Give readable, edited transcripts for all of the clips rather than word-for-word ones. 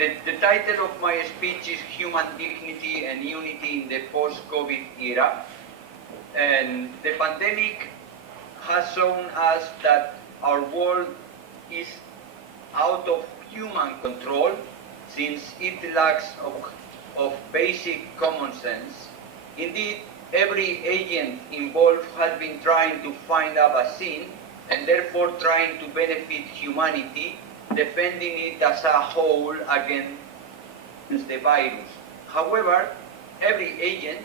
The title of my speech is Human Dignity and Unity in the Post-COVID Era. And the pandemic has shown us that our world is out of human control since it lacks of basic common sense. Indeed, every agent involved has been trying to find a vaccine and therefore trying to benefit humanity, defending it as a whole against the virus. However, every agent,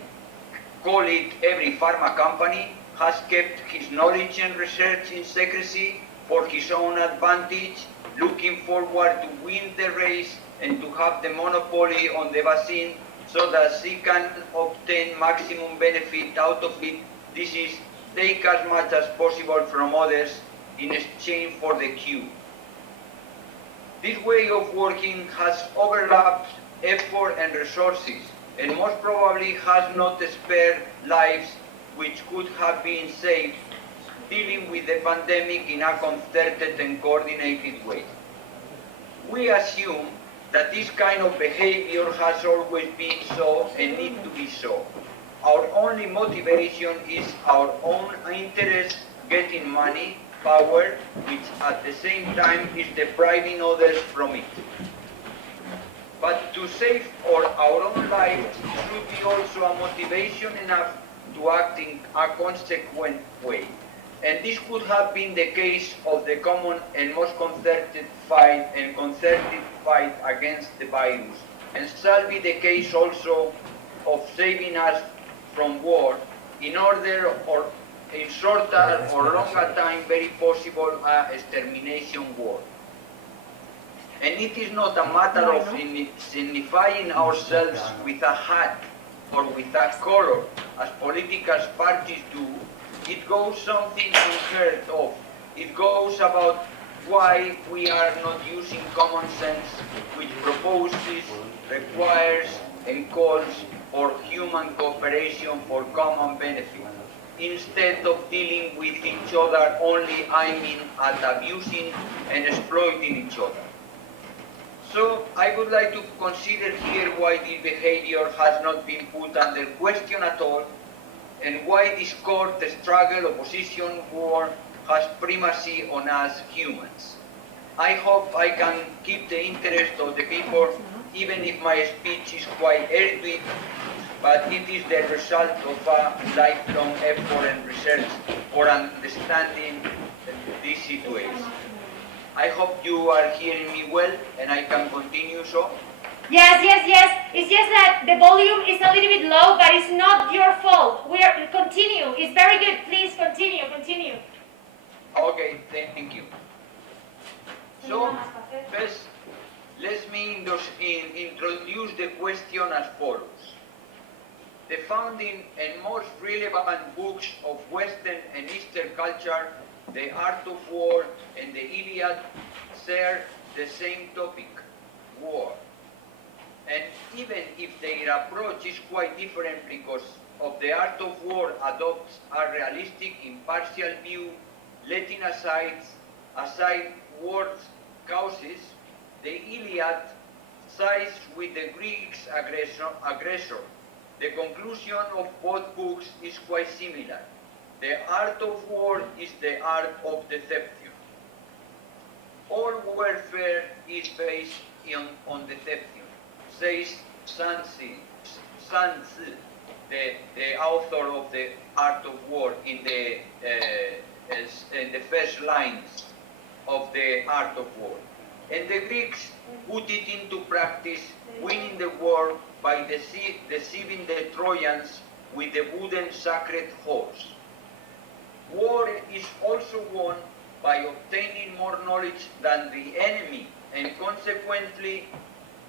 call it every pharma company, has kept his knowledge and research in secrecy for his own advantage, looking forward to win the race and to have the monopoly on the vaccine so that he can obtain maximum benefit out of it. This is take as much as possible from others in exchange for the cure. This way of working has overlapped effort and resources, and most probably has not spared lives which could have been saved dealing with the pandemic in a concerted and coordinated way. We assume that this kind of behavior has always been so and needs to be so. Our only motivation is our own interest, getting money, power, which at the same time is depriving others from it. But to save our own lives should be also a motivation enough to act in a consequent way. And this could have been the case of the common and most concerted fight against the virus, and shall be the case also of saving us from war, in order or in shorter or longer time, very possible extermination war. And it is not a matter of signifying ourselves with a hat or with a color, as political parties do. It goes something unheard of. It goes about why we are not using common sense, which proposes, requires, and calls for human cooperation for common benefit, instead of dealing with each other only aiming at abusing and exploiting each other. So I would like to consider here why this behavior has not been put under question at all, and why discord, struggle, opposition, war has primacy on us humans. I hope I can keep the interest of the people, even if my speech is quite erudite, but it is the result of a lifelong effort and research for understanding this situation. I hope you are hearing me well and I can continue so. Yes. It's just that the volume is a little bit low, but it's not your fault. Continue. It's very good. Please continue. Okay, thank you. So, first, let me introduce the question as follows. The founding and most relevant books of Western and Eastern culture, The Art of War and the Iliad, share the same topic, war. And even if their approach is quite different because of The Art of War adopts a realistic, impartial view, letting aside war's causes, the Iliad sides with the Greeks' aggressor. The conclusion of both books is quite similar. The art of war is the art of deception. All warfare is based on deception, says Sun Tzu, the author of The Art of War, in the first lines of The Art of War. And the Greeks put it into practice, winning the war by deceiving the Trojans with the wooden sacred horse. War is also won by obtaining more knowledge than the enemy, and consequently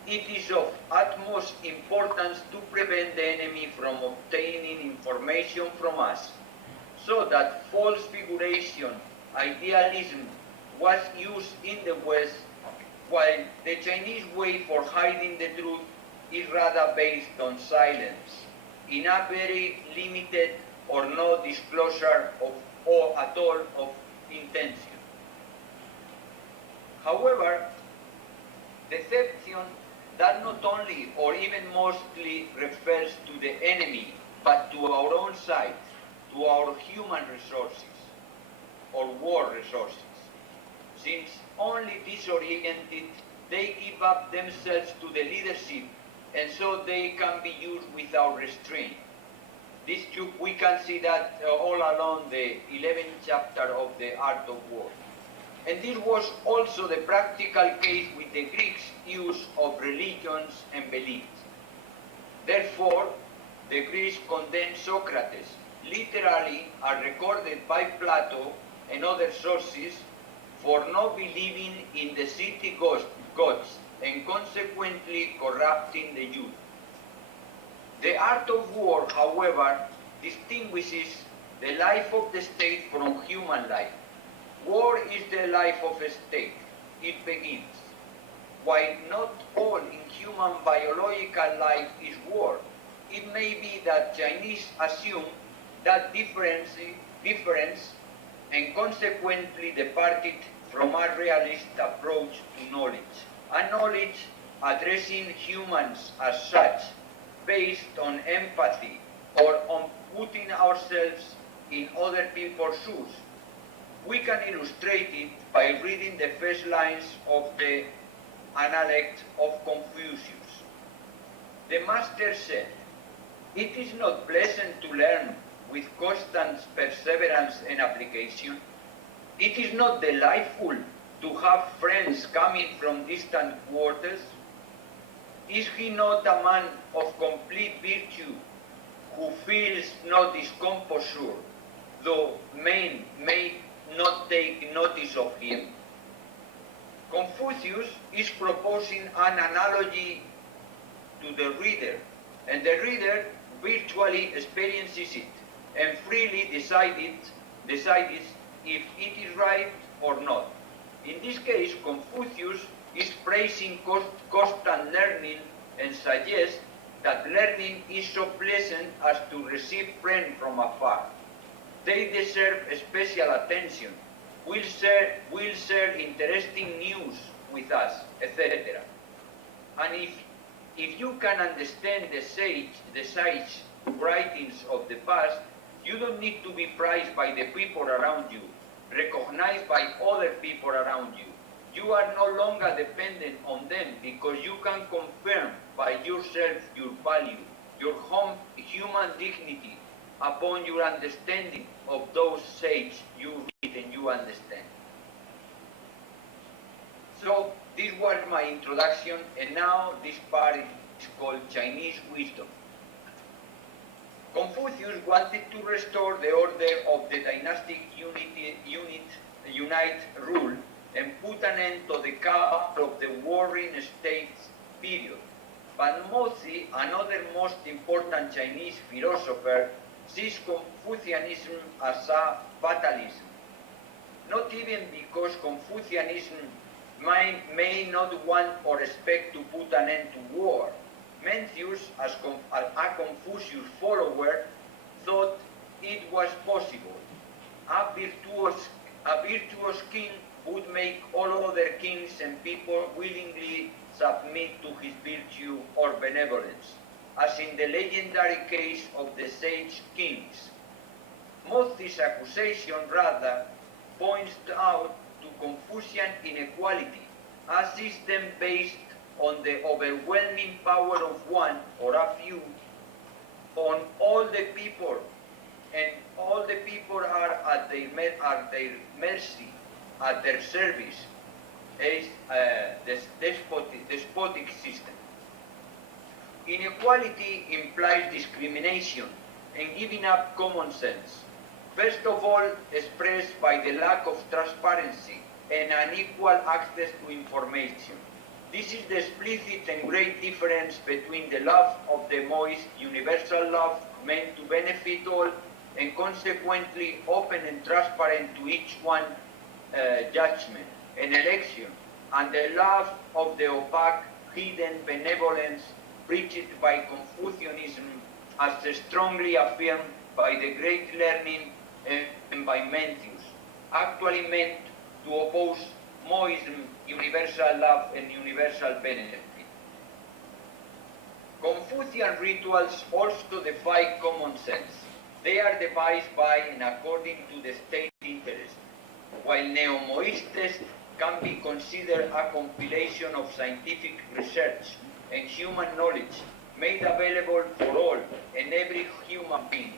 it is of utmost importance to prevent the enemy from obtaining information from us, so that false figuration, idealism, was used in the West, while the Chinese way for hiding the truth is rather based on silence, in a very limited or no disclosure at all of intention. However, deception that not only or even mostly refers to the enemy, but to our own side, to our human resources or war resources. Since only disoriented, they give up themselves to the leadership, and so they can be used without restraint. We can see that all along the 11th chapter of the Art of War. And this was also the practical case with the Greeks' use of religions and beliefs. Therefore, the Greeks condemned Socrates, literally as recorded by Plato and other sources, for not believing in the city gods and consequently corrupting the youth. The art of war, however, distinguishes the life of the state from human life. War is the life of a state. It begins. While not all in human biological life is war, it may be that Chinese assume that difference and consequently departed from a realist approach to knowledge, a knowledge addressing humans as such, based on empathy or on putting ourselves in other people's shoes. We can illustrate it by reading the first lines of the Analect of Confucius. The master said, "It is not pleasant to learn with constant perseverance and application. It is not delightful to have friends coming from distant quarters. Is he not a man of complete virtue who feels no discomposure, though men may not take notice of him?" Confucius is proposing an analogy to the reader, and the reader virtually experiences it and freely decides if it is right or not. In this case, Confucius is praising constant learning and suggests that learning is so pleasant as to receive friends from afar. They deserve special attention, will share interesting news with us, etc. And if you can understand the sage writings of the past, you don't need to be prized by the people around you, recognized by other people around you. You are no longer dependent on them because you can confirm by yourself your value, your human dignity upon your understanding of those sages you read and you understand. So this was my introduction, and now this part is called Chinese wisdom. Confucius wanted to restore the order of the dynastic unite rule and put an end to the chaos of the warring states period. But Mozi, another most important Chinese philosopher, sees Confucianism as a fatalism. Not even because Confucianism may not want or expect to put an end to war. Mencius, as a Confucius follower, thought it was possible. A virtuous king would make all other kings and people willingly submit to his virtue or benevolence, as in the legendary case of the sage kings. Mozi's accusation rather points out to Confucian inequality, a system based on the overwhelming power of one or a few on all the people, and all the people are at their mercy, at their service, is this despotic system. Inequality implies discrimination and giving up common sense, first of all expressed by the lack of transparency and unequal access to information. This is the explicit and great difference between the love of the most universal love meant to benefit all and consequently open and transparent to each one judgment and election, and the love of the opaque, hidden benevolence preached by Confucianism as strongly affirmed by the great learning and by Mencius, actually meant to oppose Moism, universal love and universal benefit. Confucian rituals also defy common sense. They are devised by and according to the state interest, while neo-moistes can be considered a compilation of scientific research and human knowledge made available for all and every human being,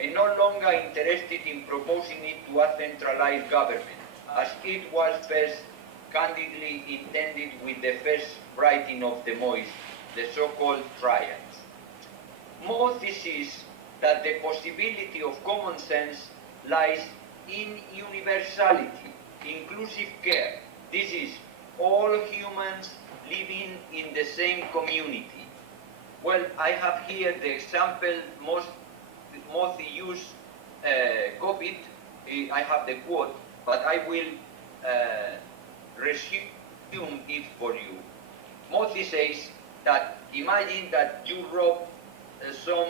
and no longer interested in proposing it to a centralized government, as it was first candidly intended with the first writing of the Mois, the so-called triads. Mo thesis that the possibility of common sense lies in universality, inclusive care. This is all humans living in the same community. Well, I have here the example most used copied. I have the quote, but I will resume it for you. Mothi says that imagine that you rob some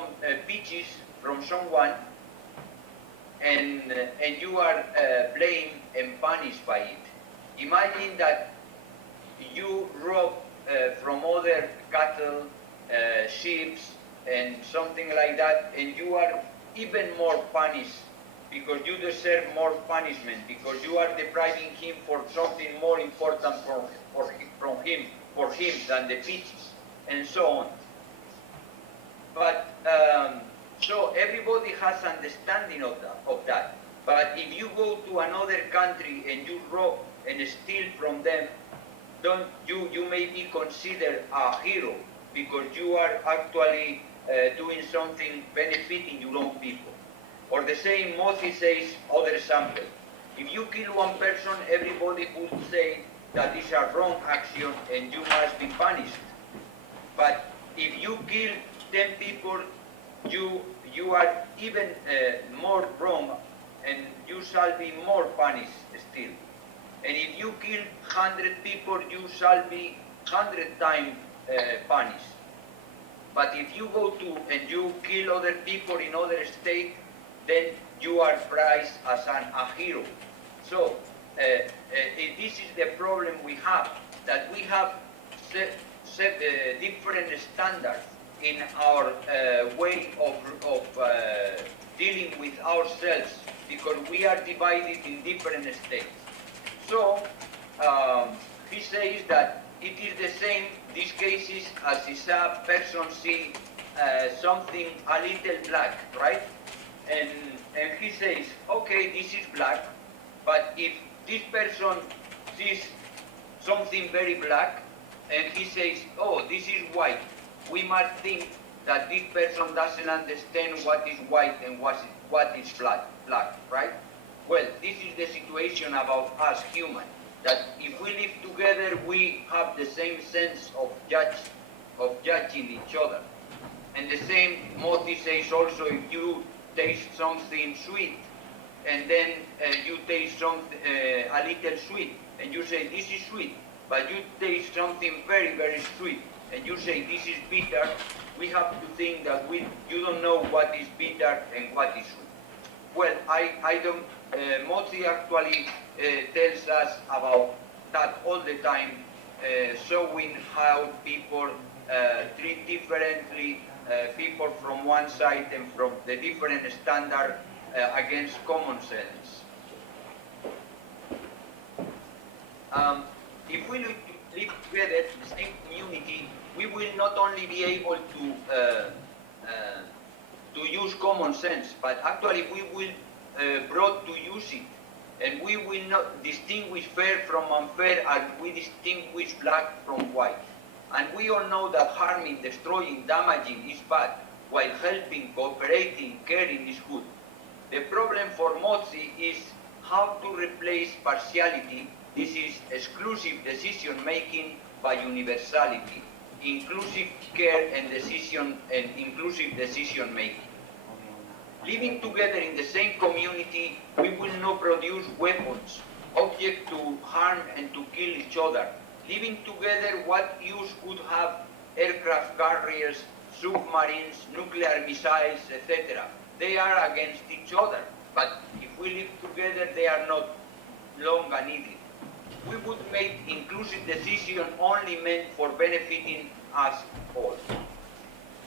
peaches from someone and you are blamed and punished by it. Imagine that you rob from other cattle, sheep, and something like that, and you are even more punished because you deserve more punishment because you are depriving him for something more important for him than the peaches, and so on. But so everybody has understanding of that. But if you go to another country and you rob and steal from them, you may be considered a hero because you are actually doing something benefiting your own people. Or the same Mothi says, other sample. If you kill one person, everybody would say that is a wrong action and you must be punished. But if you kill 10 people, you are even more wrong and you shall be more punished still. And if you kill 100 people, you shall be 100 times punished. But if you go to and you kill other people in other state, then you are prized as a hero. So this is the problem we have, that we have set different standards in our way of dealing with ourselves because we are divided in different states. So he says that it is the same, these cases, as if a person see something a little black, right? And he says, okay, this is black, but if this person sees something very black, and he says, oh, this is white, we must think that this person doesn't understand what is white and what is black, right? Well, this is the situation about us humans, that if we live together, we have the same sense of judging each other. And the same Mothi says also, if you taste something sweet, and then you taste something a little sweet, and you say this is sweet, but you taste something very, very sweet, and you say this is bitter, we have to think that you don't know what is bitter and what is sweet. Well, I don't, Mothi actually tells us about that all the time, showing how people treat differently people from one side and from the different standard against common sense. If we live together in the same community, we will not only be able to use common sense, but actually we will brought to use it, and we will not distinguish fair from unfair as we distinguish black from white. And we all know that harming, destroying, damaging is bad, while helping, cooperating, caring is good. The problem for Mothi is how to replace partiality, this is exclusive decision-making, by universality, inclusive care and inclusive decision-making. Living together in the same community, we will not produce weapons, object to harm and to kill each other. Living together, what use could have aircraft carriers, submarines, nuclear missiles, etc.? They are against each other, but if we live together, they are not longer needed. We would make inclusive decision only meant for benefiting us all.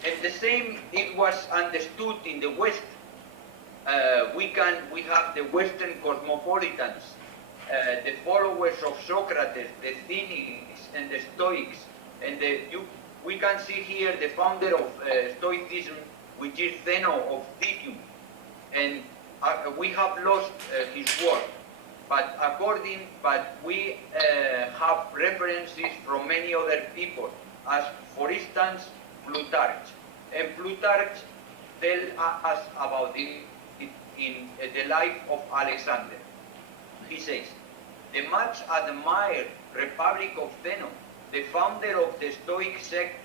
And the same, it was understood in the West. We have the Western cosmopolitans, the followers of Socrates, the Cynics and the Stoics, and we can see here the founder of Stoicism, which is Zeno of Citium, and we have lost his work. But we have references from many other people, as for instance Plutarch, and Plutarch tells us about it in the life of Alexander. He says, the much admired Republic of Zeno, the founder of the Stoic sect,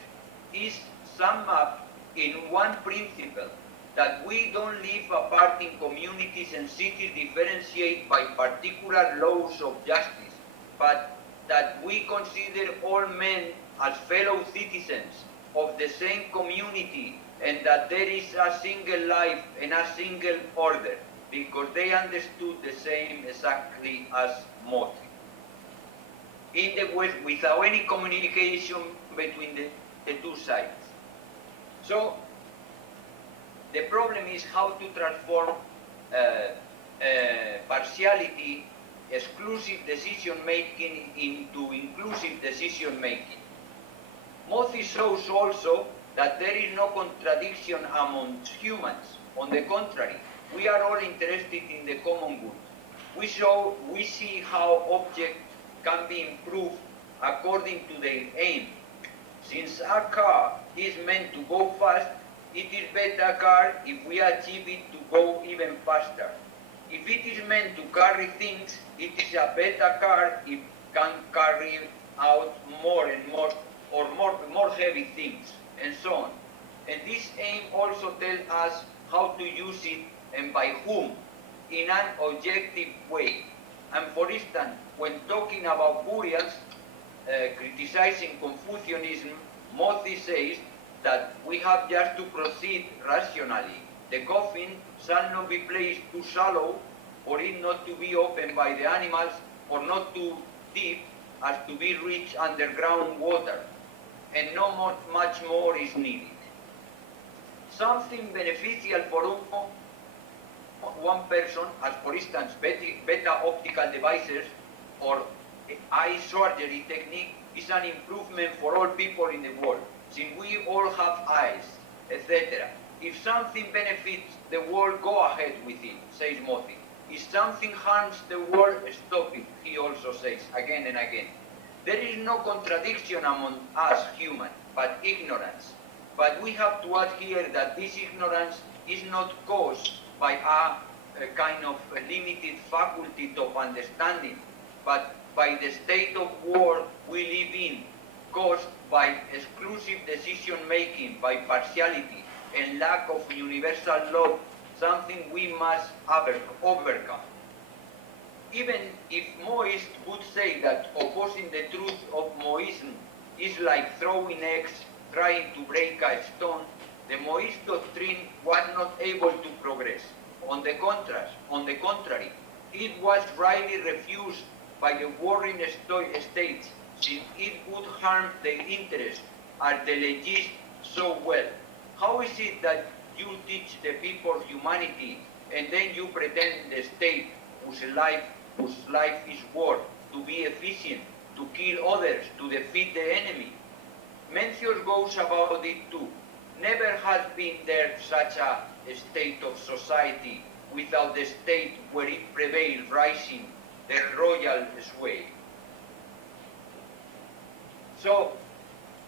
is summed up in one principle, that we don't live apart in communities and cities differentiated by particular laws of justice, but that we consider all men as fellow citizens of the same community, and that there is a single life and a single order, because they understood the same exactly as Moses. In the West, without any communication between the two sides. So, the problem is how to transform partiality, exclusive decision-making into inclusive decision-making. Moses shows also that there is no contradiction among humans. On the contrary, we are all interested in the common good. We see how objects can be improved according to their aim. Since a car is meant to go fast, it is better car if we achieve it to go even faster. If it is meant to carry things, it is a better car if it can carry out more and more, or more heavy things, and so on. And this aim also tells us how to use it and by whom, in an objective way. And for instance, when talking about burials, criticizing Confucianism, Moses says that we have just to proceed rationally. The coffin shall not be placed too shallow, for it not to be opened by the animals, or not too deep as to be reached underground water, and no much more is needed. Something beneficial for one person, as for instance better optical devices or eye surgery technique, is an improvement for all people in the world, since we all have eyes, etc. If something benefits the world, go ahead with it, says Moses. If something harms the world, stop it, he also says again and again. There is no contradiction among us humans, but ignorance. But we have to add here that this ignorance is not caused by a kind of limited faculty of understanding, but by the state of world we live in, caused by exclusive decision-making, by partiality, and lack of universal law, something we must overcome. Even if Moists would say that opposing the truth of Moism is like throwing eggs trying to break a stone, the Moist doctrine was not able to progress. On the contrary, it was rightly refused by the warring states, since it would harm their interests, as the legist so well. How is it that you teach the people humanity, and then you pretend the state whose life is worth to be efficient, to kill others, to defeat the enemy? Mencius goes about it too. Never has been there such a state of society without the state where it prevailed, rising the royal sway. So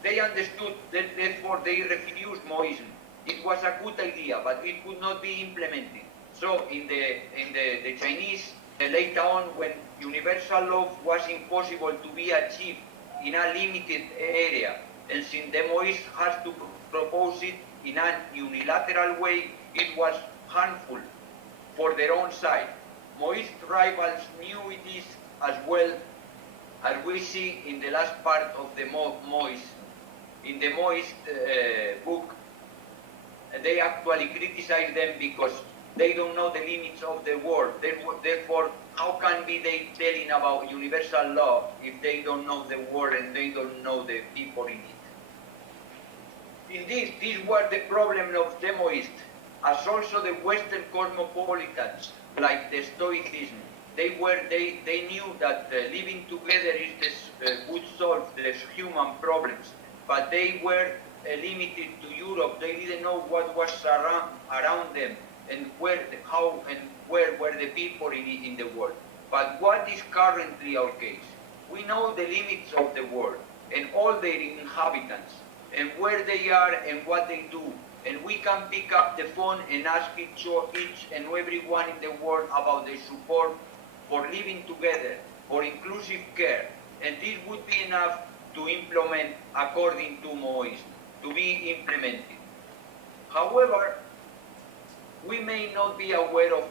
they understood that therefore they refused Moism. It was a good idea, but it could not be implemented. So in the Chinese, later on, when universal law was impossible to be achieved in a limited area, and since the Moist has to propose it in an unilateral way, it was harmful for their own side. Moist rivals knew it is as well, as we see in the last part of the Moist. In the Moist book, they actually criticize them because they don't know the limits of the world. Therefore, how can be they telling about universal law if they don't know the world and they don't know the people in it? Indeed, this was the problem of Demoists, as also the Western cosmopolitans, like the Stoicism. They knew that living together would solve the human problems, but they were limited to Europe. They didn't know what was around them and where were the people in the world. But what is currently our case? We know the limits of the world and all their inhabitants, and where they are and what they do. And we can pick up the phone and ask each and everyone in the world about their support for living together, for inclusive care. And this would be enough to implement according to Moism, to be implemented. However, we may not be aware of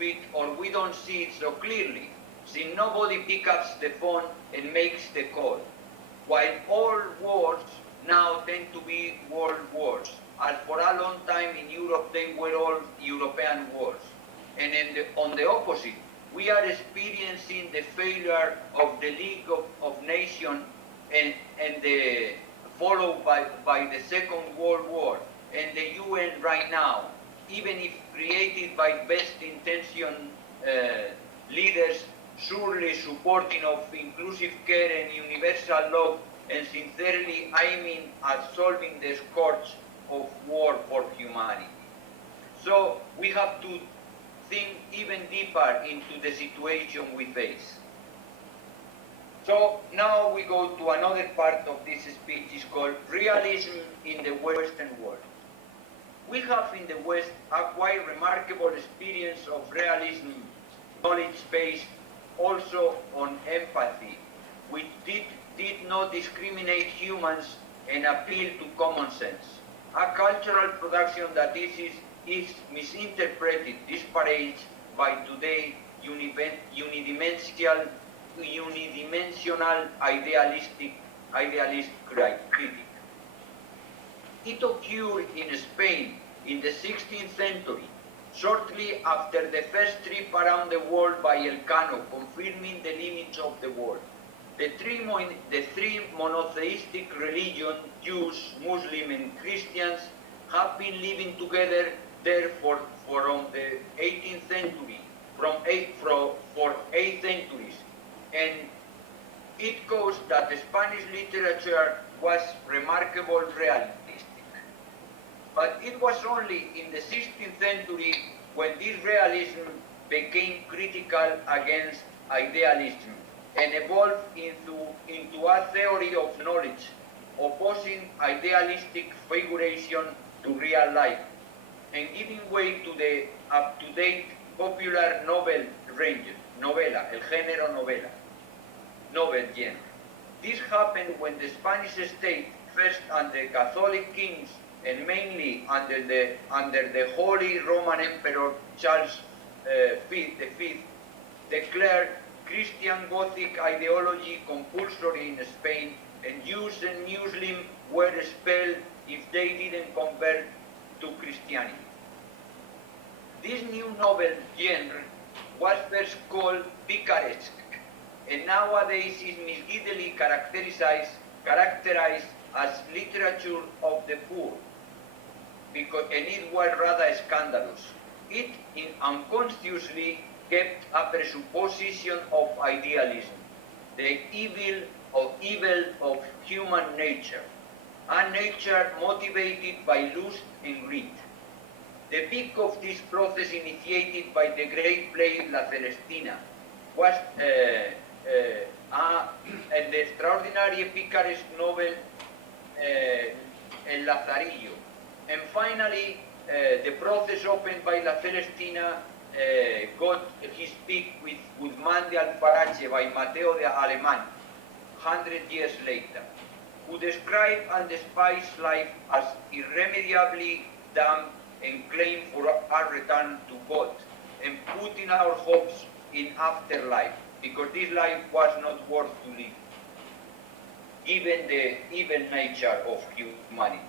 it, or we don't see it so clearly, since nobody picks up the phone and makes the call. While all wars now tend to be world wars, as for a long time in Europe they were all European wars. And on the opposite, we are experiencing the failure of the League of Nations and followed by the Second World War and the UN right now, even if created by best intention leaders, surely supporting of inclusive care and universal love, and sincerely aiming at solving the scourge of war for humanity. So we have to think even deeper into the situation we face. So now we go to another part of this speech. It's called Realism in the Western World. We have in the West a quite remarkable experience of realism, knowledge based also on empathy, which did not discriminate humans and appeal to common sense. A cultural production that is misinterpreted, disparaged by today unidimensional idealist critic. It occurred in Spain in the 16th century, shortly after the first trip around the world by Elcano, confirming the limits of the world. The three monotheistic religions, Jews, Muslims, and Christians, have been living together there from the 18th century, for 8 centuries. And it goes that the Spanish literature was remarkably realistic. But it was only in the 16th century when this realism became critical against idealism and evolved into a theory of knowledge, opposing idealistic figuration to real life, and giving way to the up-to-date popular novel range, novela, el género novela, novel genre. This happened when the Spanish state, first under Catholic kings and mainly under the Holy Roman Emperor Charles V, declared Christian Gothic ideology compulsory in Spain, and Jews and Muslims were expelled if they didn't convert to Christianity. This new novel genre was first called picaresque, and nowadays is misleadingly characterized as literature of the poor, and it was rather scandalous. It unconsciously kept a presupposition of idealism, the evil of human nature, a nature motivated by lust and greed. The peak of this process, initiated by the great play La Celestina, was and the extraordinary picaresque novel El Lazarillo. And finally, the process opened by La Celestina got his peak with Guzmán de Alfarache by Mateo de Alemán, 100 years later, who described and despised life as irremediably damned and claimed for our return to God, and putting our hopes in afterlife, because this life was not worth to live, given the evil nature of humanity.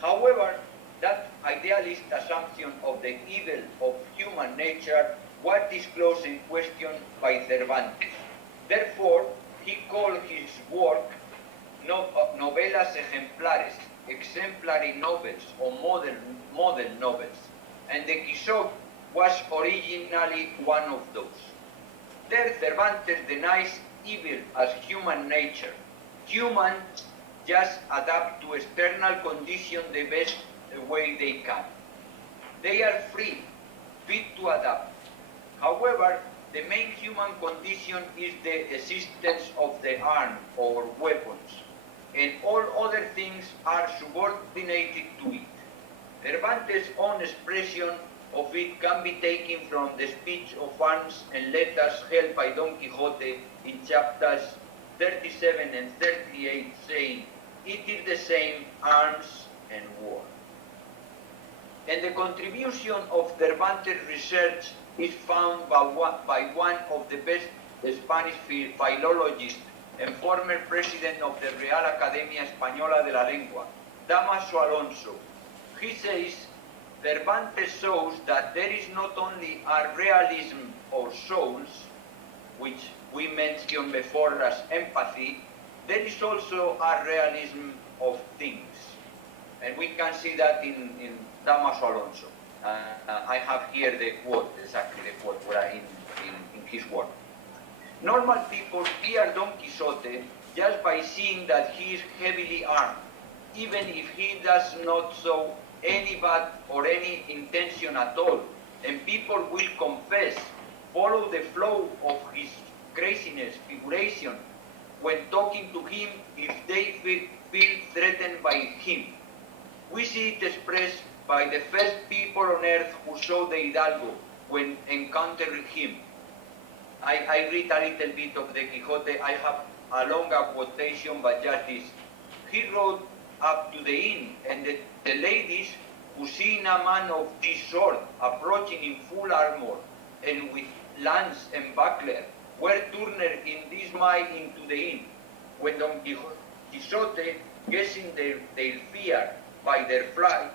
However, that idealist assumption of the evil of human nature was disclosed in question by Cervantes. Therefore, he called his work novelas ejemplares, exemplary novels or model novels, and the Quixote was originally one of those. There Cervantes denies evil as human nature. Humans just adapt to external conditions the best way they can. They are free, fit to adapt. However, the main human condition is the existence of the arm or weapons, and all other things are subordinated to it. Cervantes' own expression of it can be taken from the speech of arms and letters held by Don Quixote in chapters 37 and 38, saying, "It is the same, arms and war." And the contribution of Cervantes' research is found by one of the best Spanish philologists and former president of the Real Academia Española de la Lengua, Damaso Alonso. He says, Cervantes shows that there is not only a realism of souls, which we mentioned before as empathy, there is also a realism of things. And we can see that in Damaso Alonso. I have here the quote, exactly the quote, in his work. Normal people fear Don Quixote just by seeing that he is heavily armed, even if he does not show any bad or any intention at all, and people will confess, follow the flow of his craziness, figuration, when talking to him if they feel threatened by him. We see it expressed by the first people on earth who saw the Hidalgo when encountering him. I read a little bit of the Quixote. I have a longer quotation, but just this. He rode up to the inn, and the ladies who seen a man of this sort approaching in full armor and with lance and buckler were turned in dismay into the inn. When Don Quixote, guessing their fear by their flight,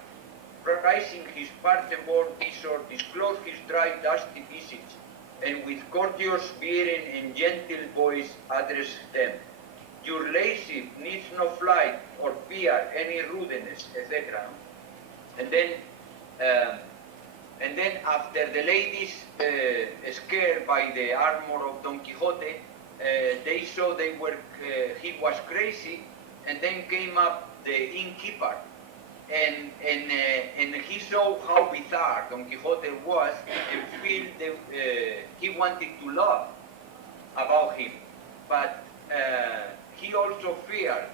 rising his parted-board visor, disclosed his dry, dusty visage, and with courteous bearing and gentle voice addressed them. Your lordship needs no flight or fear any rudeness, etc. And then after the ladies, scared by the armor of Don Quixote, they saw he was crazy, and then came up the innkeeper, and he saw how bizarre Don Quixote was, and he wanted to laugh about him, but he also feared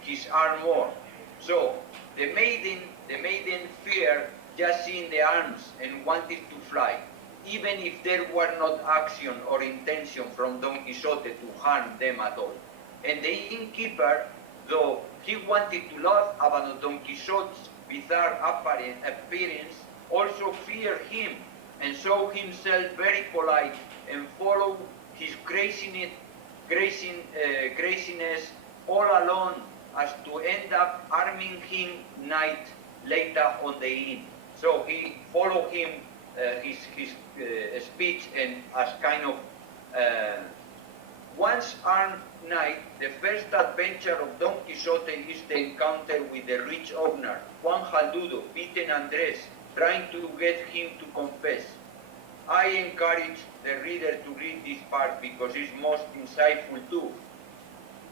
his armor. So the maiden feared just seeing the arms and wanted to fly, even if there were not action or intention from Don Quixote to harm them at all. And the innkeeper, though he wanted to laugh about Don Quixote's bizarre appearance, also feared him and showed himself very polite and followed his craziness all alone, as to end up arming him night later on the inn. So he followed him, his speech, and as kind of once armed knight, the first adventure of Don Quixote is the encounter with the rich owner, Juan Haldudo, beaten Andres, trying to get him to confess. I encourage the reader to read this part because it's most insightful too.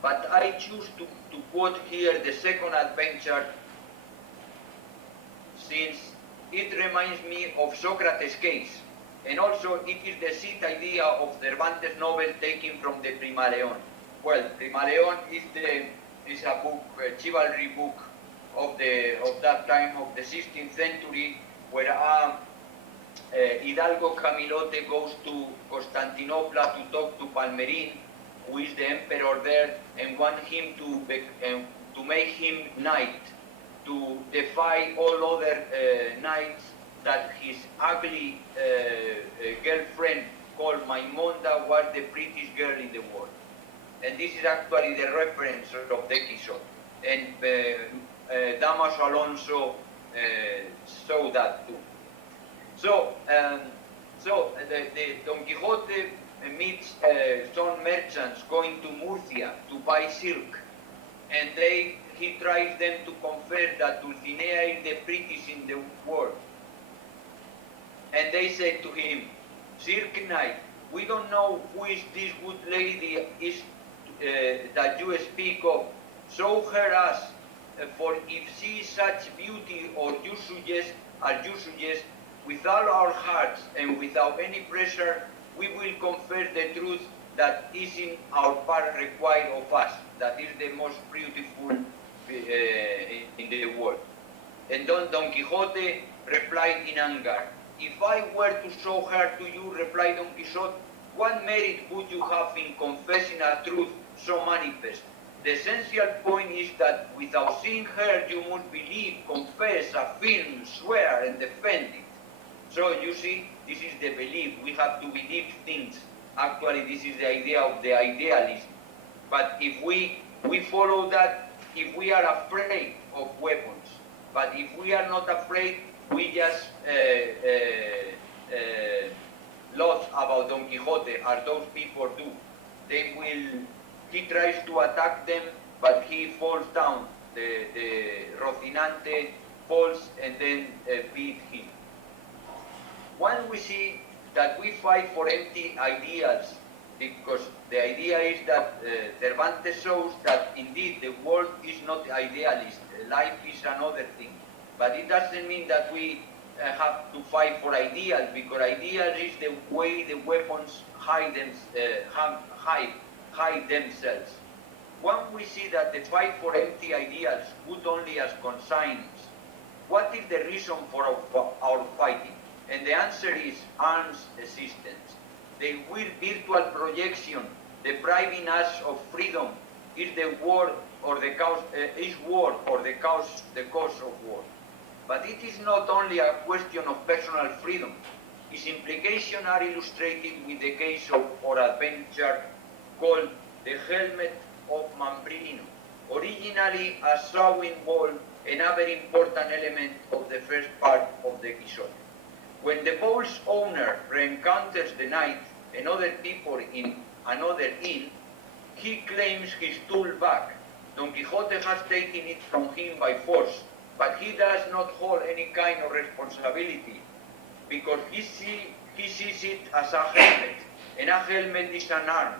But I choose to quote here the second adventure, since it reminds me of Socrates' case, and also it is the seed idea of Cervantes' novel taken from the Prima León. Well, Prima León is a book, a chivalry book of that time of the 16th century, where Hidalgo Camilote goes to Constantinople to talk to Palmerin, who is the emperor there, and want him to make him knight, to defy all other knights that his ugly girlfriend called Maimonda was the prettiest girl in the world. And this is actually the reference of the Quixote. And Damaso Alonso saw that too. So, the Don Quixote meets some merchants going to Murcia to buy silk, and they he tries them to confess that Dulcinea is the prettiest in the world. And they said to him, Sir Knight, we don't know who is this good lady is that you speak of. Show her us, for if she is such beauty as you suggest, with all our hearts and without any pressure, we will confess the truth that is in our part required of us, that is the most beautiful in the world. And Don Quixote replied in anger, if I were to show her to you, replied Don Quixote, what merit would you have in confessing a truth so manifest? The essential point is that without seeing her, you must believe, confess, affirm, swear, and defend it. So you see, this is the belief. We have to believe things. Actually, this is the idea of the idealist. But if we follow that, if we are afraid of weapons, but if we are not afraid, we just lost about Don Quixote, as those people do. He tries to attack them, but he falls down. The Rocinante falls and then beat him. When we see that we fight for empty ideals, because the idea is that Cervantes shows that indeed the world is not idealist, life is another thing. But it doesn't mean that we have to fight for ideals, because ideals is the way the weapons hide themselves. When we see that the fight for empty ideals good only as consigns, what is the reason for our fighting? And the answer is arms resistance. The virtual projection depriving us of freedom is the war or the cause of war. But it is not only a question of personal freedom. Its implications are illustrated with the case of our adventure called the Helmet of Mambrino, originally a sewing ball, another important element of the first part of the Quixote. When the ball's owner re-encounters the knight and other people in another inn, he claims his tool back. Don Quixote has taken it from him by force, but he does not hold any kind of responsibility, because he sees it as a helmet, and a helmet is an arm.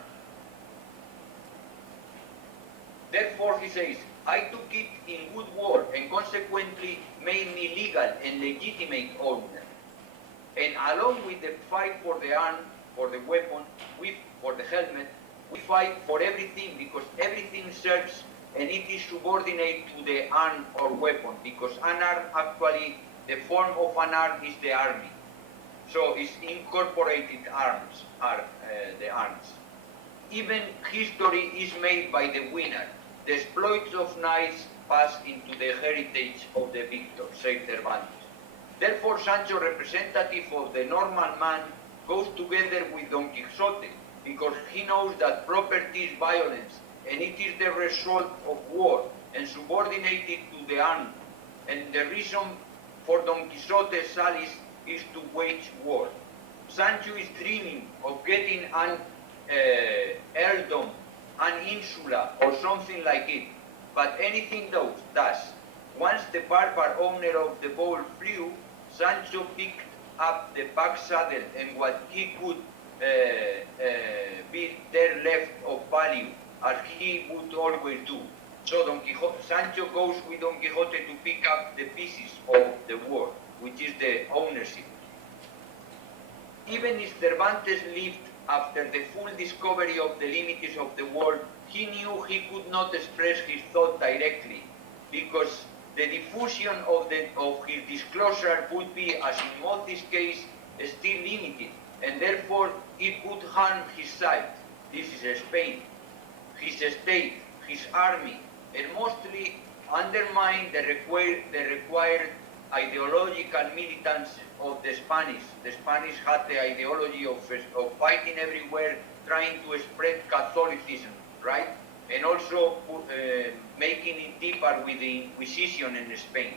Therefore, he says, I took it in good war and consequently made me legal and legitimate owner. And along with the fight for the arm, for the weapon, for the helmet, we fight for everything, because everything serves and it is subordinate to the arm or weapon, because an arm, actually, the form of an arm is the army. So it's incorporated arms, are the arms. Even history is made by the winner. The exploits of knights pass into the heritage of the victor, said Cervantes. Therefore, Sancho, representative of the normal man, goes together with Don Quixote, because he knows that property is violence, and it is the result of war, and subordinated to the arm. And the reason for Don Quixote's sallies is to wage war. Sancho is dreaming of getting an earldom, an insula, or something like it, but anything does. Once the barbar owner of the ball flew, Sancho picked up the back saddle and what he could be there left of value, as he would always do. So Sancho goes with Don Quixote to pick up the pieces of the war, which is the ownership. Even if Cervantes lived after the full discovery of the limits of the world, he knew he could not express his thought directly, because the diffusion of his disclosure would be, as in Mozzi's case, still limited, and therefore it would harm his side. This is Spain, his state, his army, and mostly undermine the required ideological militance of the Spanish. The Spanish had the ideology of fighting everywhere, trying to spread Catholicism, right? And also making it deeper with the Inquisition in Spain.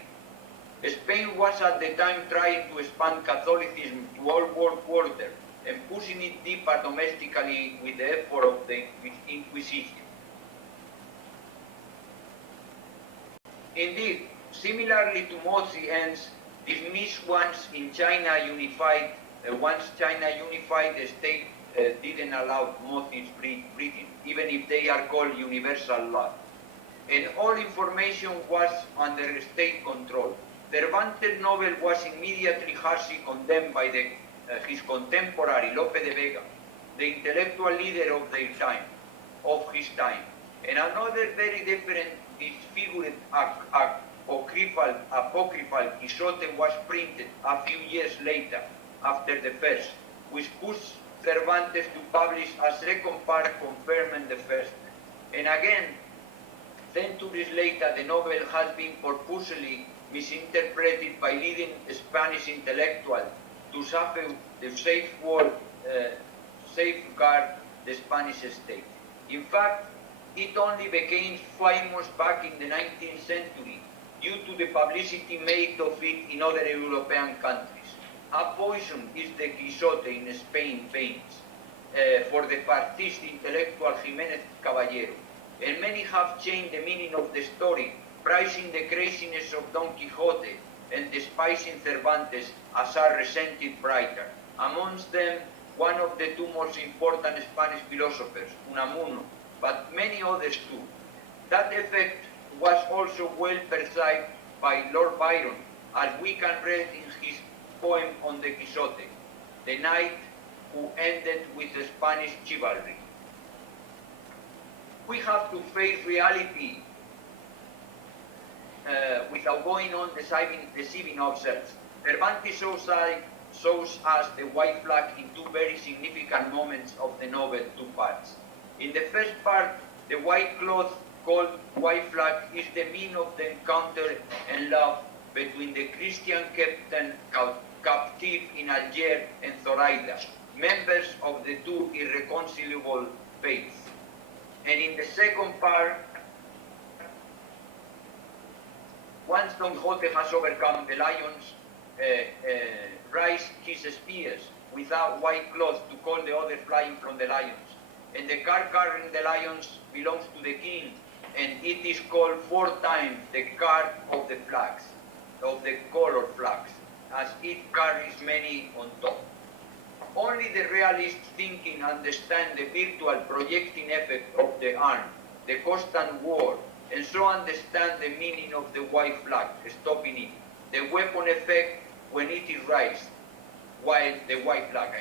Spain was at the time trying to expand Catholicism to all world quarter and pushing it deeper domestically with the effort of the Inquisition. Indeed, similarly to Mozi ends, dismissed once China unified the state didn't allow Mozi's breeding, even if they are called universal law. And all information was under state control. Cervantes' novel was immediately harshly condemned by his contemporary Lope de Vega, the intellectual leader of his time. And another very different disfigured apocryphal Quixote was printed a few years later, after the first, which pushed Cervantes to publish a second part confirming the first. And again, centuries later, the novel has been purposely misinterpreted by leading Spanish intellectuals to safeguard the Spanish state. In fact, it only became famous back in the 19th century due to the publicity made of it in other European countries. A poison is the Quixote in Spain veins for the Partist intellectual Jiménez Caballero, and many have changed the meaning of the story, praising the craziness of Don Quixote and despising Cervantes as a resented writer. Amongst them, one of the two most important Spanish philosophers, Unamuno, but many others too. That effect was also well perceived by Lord Byron, as we can read in his poem on the Quixote, the knight who ended with the Spanish chivalry. We have to face reality without going on deceiving ourselves. Cervantes shows us the white flag in two very significant moments of the novel, two parts. In the first part, the white cloth called white flag is the mean of the encounter and love between the Christian captive in Algiers and Zoraida, members of the two irreconcilable faiths. And in the second part, once Don Quixote has overcome the lions, raise his spears without white cloth to call the other flying from the lions. And the car carrying the lions belongs to the king, and it is called 4 times the car of the flags, of the color flags, as it carries many on top. Only the realist thinking understand the virtual projecting effect of the arm, the constant war, and so understand the meaning of the white flag, stopping it, the weapon effect when it is raised, while the white flag,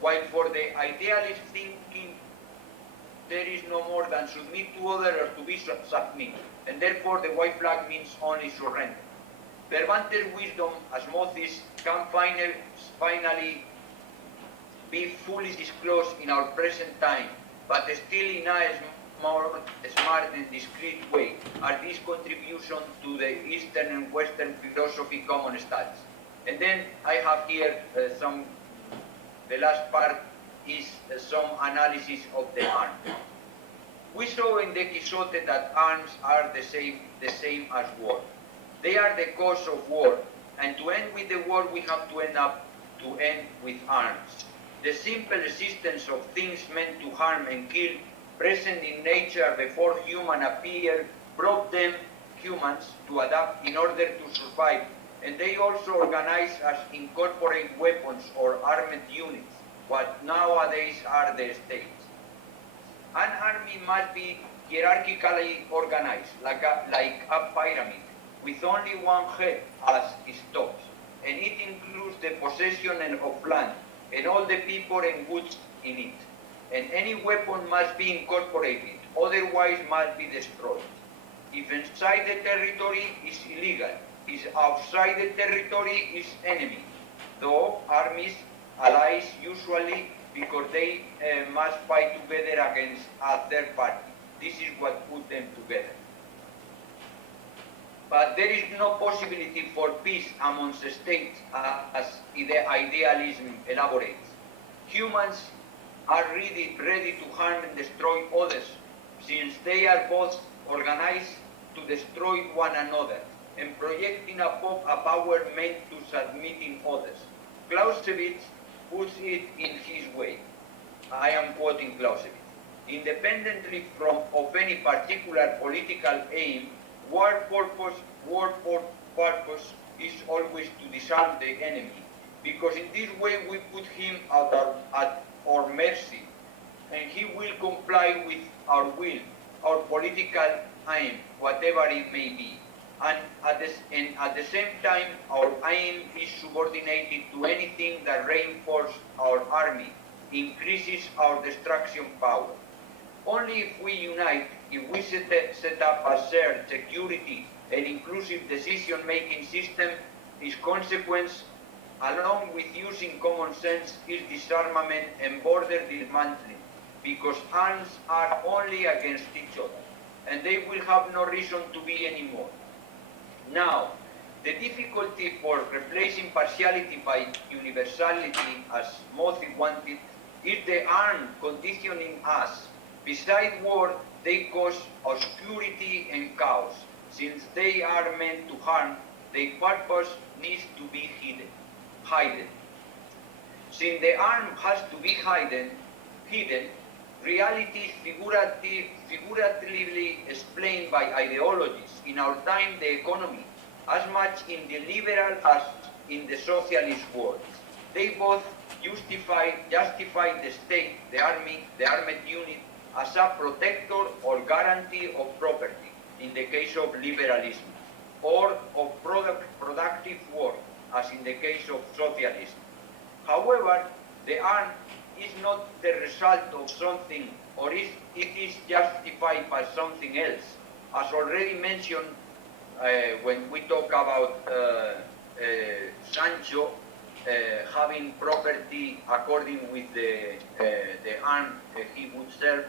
While for the idealist thinking, there is no more than submit to others or to be submit, and therefore the white flag means only surrender. Cervantes' wisdom, as Moses, can finally be fully disclosed in our present time, but still in a more smart and discreet way, are this contribution to the Eastern and Western philosophy common studies. And then I have here the last part is some analysis of the arm. We saw in the Quixote that arms are the same as war. They are the cause of war, and to end with the war we have to end with arms. The simple existence of things meant to harm and kill, present in nature before human appeared, brought them, humans, to adapt in order to survive, and they also organized as incorporate weapons or armed units, what nowadays are the states. An army must be hierarchically organized, like a pyramid, with only one head as its tops, and it includes the possession of land, and all the people and goods in it. And any weapon must be incorporated, otherwise must be destroyed. If inside the territory is illegal, if outside the territory is enemy, though armies, allies usually, because they must fight together against a third party. This is what put them together. But there is no possibility for peace amongst states as the idealism elaborates. Humans are ready to harm and destroy others, since they are both organized to destroy one another and projecting a power meant to submitting others. Clausewitz puts it in his way. I am quoting Clausewitz. Independently of any particular political aim, War purpose is always to disarm the enemy, because in this way we put him at our mercy, and he will comply with our will, our political aim, whatever it may be. And at the same time, our aim is subordinated to anything that reinforces our army, increases our destruction power. Only if we unite, if we set up a shared security and inclusive decision-making system, its consequence, along with using common sense, is disarmament and border dismantling, because arms are only against each other, and they will have no reason to be anymore. Now, the difficulty for replacing partiality by universality, as most wanted, is the armed conditioning us. Beside war, they cause obscurity and chaos. Since they are meant to harm, their purpose needs to be hidden. Since the arm has to be hidden, reality is figuratively explained by ideologies. In our time, the economy, as much in the liberal as in the socialist world, they both justify the state, the army, the armed unit, as a protector or guarantee of property, in the case of liberalism, or of productive work, as in the case of socialism. However, the arm is not the result of something, or it is justified by something else. As already mentioned, when we talk about Sancho having property according with the arm he would serve,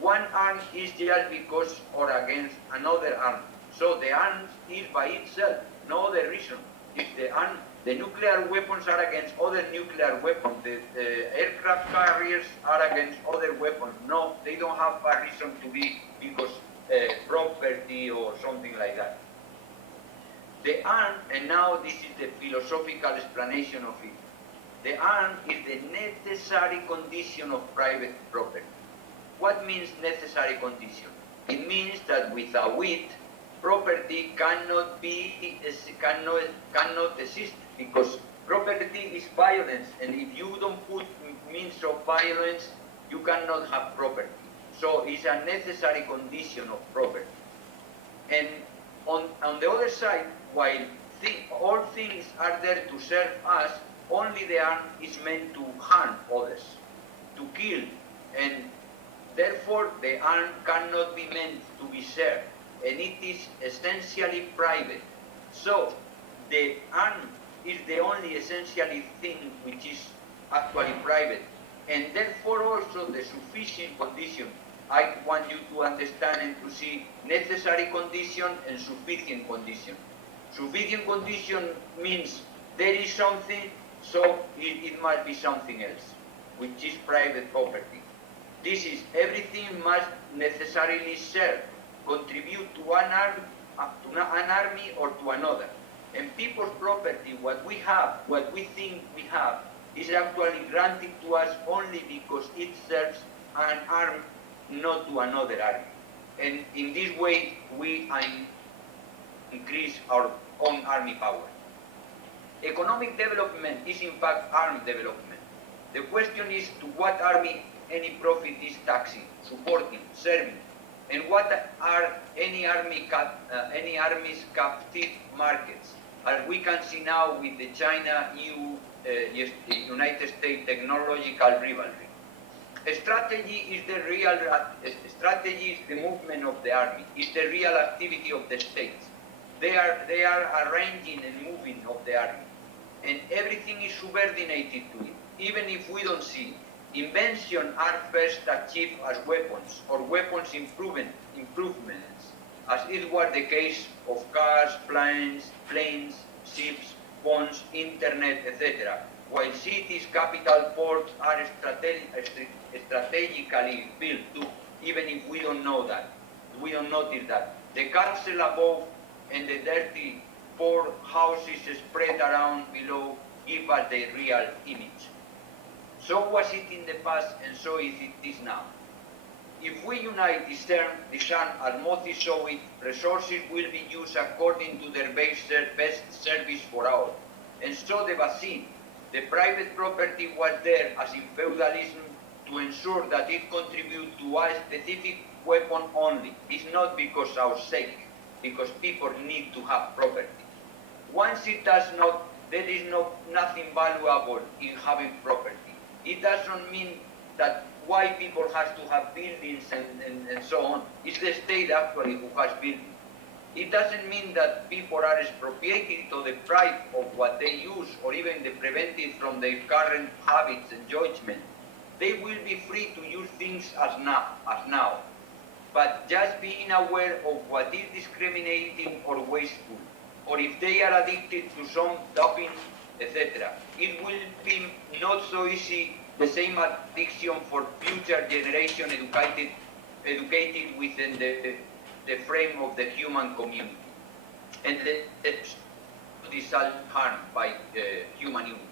one arm is just because or against another arm. So the arm is by itself, no other reason. If the nuclear weapons are against other nuclear weapons, the aircraft carriers are against other weapons. No, they don't have a reason to be because property or something like that. The arm, and now this is the philosophical explanation of it, the arm is the necessary condition of private property. What means necessary condition? It means that without it, property cannot exist, because property is violence, and if you don't put means of violence, you cannot have property. So it's a necessary condition of property. And on the other side, while all things are there to serve us, only the arm is meant to harm others, to kill, and therefore the arm cannot be meant to be shared, and it is essentially private. So the arm is the only essentially thing which is actually private, and therefore also the sufficient condition. I want you to understand and to see necessary condition and sufficient condition. Sufficient condition means there is something, so it must be something else, which is private property. This is everything must necessarily serve, contribute to an army or to another. And people's property, what we have, what we think we have, is actually granted to us only because it serves an arm, not to another army. And in this way, we increase our own army power. Economic development is in fact armed development. The question is to what army any profit is taxing, supporting, serving, and what are any army's captive markets, as we can see now with the China-EU, United States technological rivalry. Strategy is the movement of the army, is the real activity of the states. They are arranging and moving of the army, and everything is subordinated to it, even if we don't see it. Inventions are first achieved as weapons, or weapons improvements, as it was the case of cars, planes, ships, phones, internet, etc. While cities, capital, ports are strategically built too, even if we don't know that, we don't notice that. The castle above and the dirty poor houses spread around below give us the real image. So was it in the past, and so is it now. If we unite, discern, and Mothi show it, resources will be used according to their best service for all. And so the vaccine, the private property was there as in feudalism to ensure that it contributes to a specific weapon only. It's not because our sake, because people need to have property. Once it does not, there is nothing valuable in having property. It doesn't mean that why people have to have buildings and so on. It's the state actually who has buildings. It doesn't mean that people are expropriated or deprived of what they use or even prevented from their current habits and judgment. They will be free to use things as now. But just being aware of what is discriminating or wasteful, or if they are addicted to some doping, etc. It will be not so easy, the same addiction for future generation educated within the frame of the human community. And this are harmed by human unity.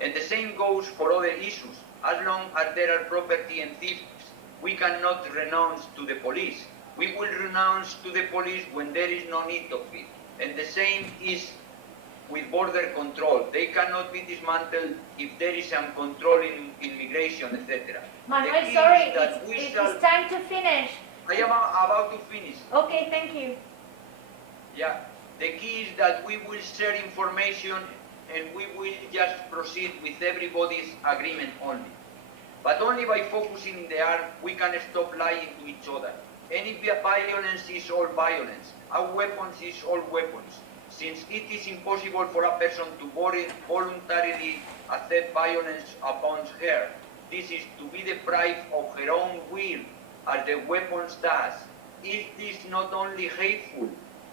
And the same goes for other issues. As long as there are property and thieves, we cannot renounce to the police. We will renounce to the police when there is no need of it. And the same is with border control. They cannot be dismantled if there is some control in immigration, etc. Manuel, sorry, it's time to finish. I am about to finish. Okay, thank you. Yeah, the key is that we will share information and we will just proceed with everybody's agreement only. But only by focusing the arm, we can stop lying to each other. Any violence is all violence. Our weapons is all weapons. Since it is impossible for a person to voluntarily accept violence upon her, this is to be deprived of her own will, as the weapons does. It is not only hateful,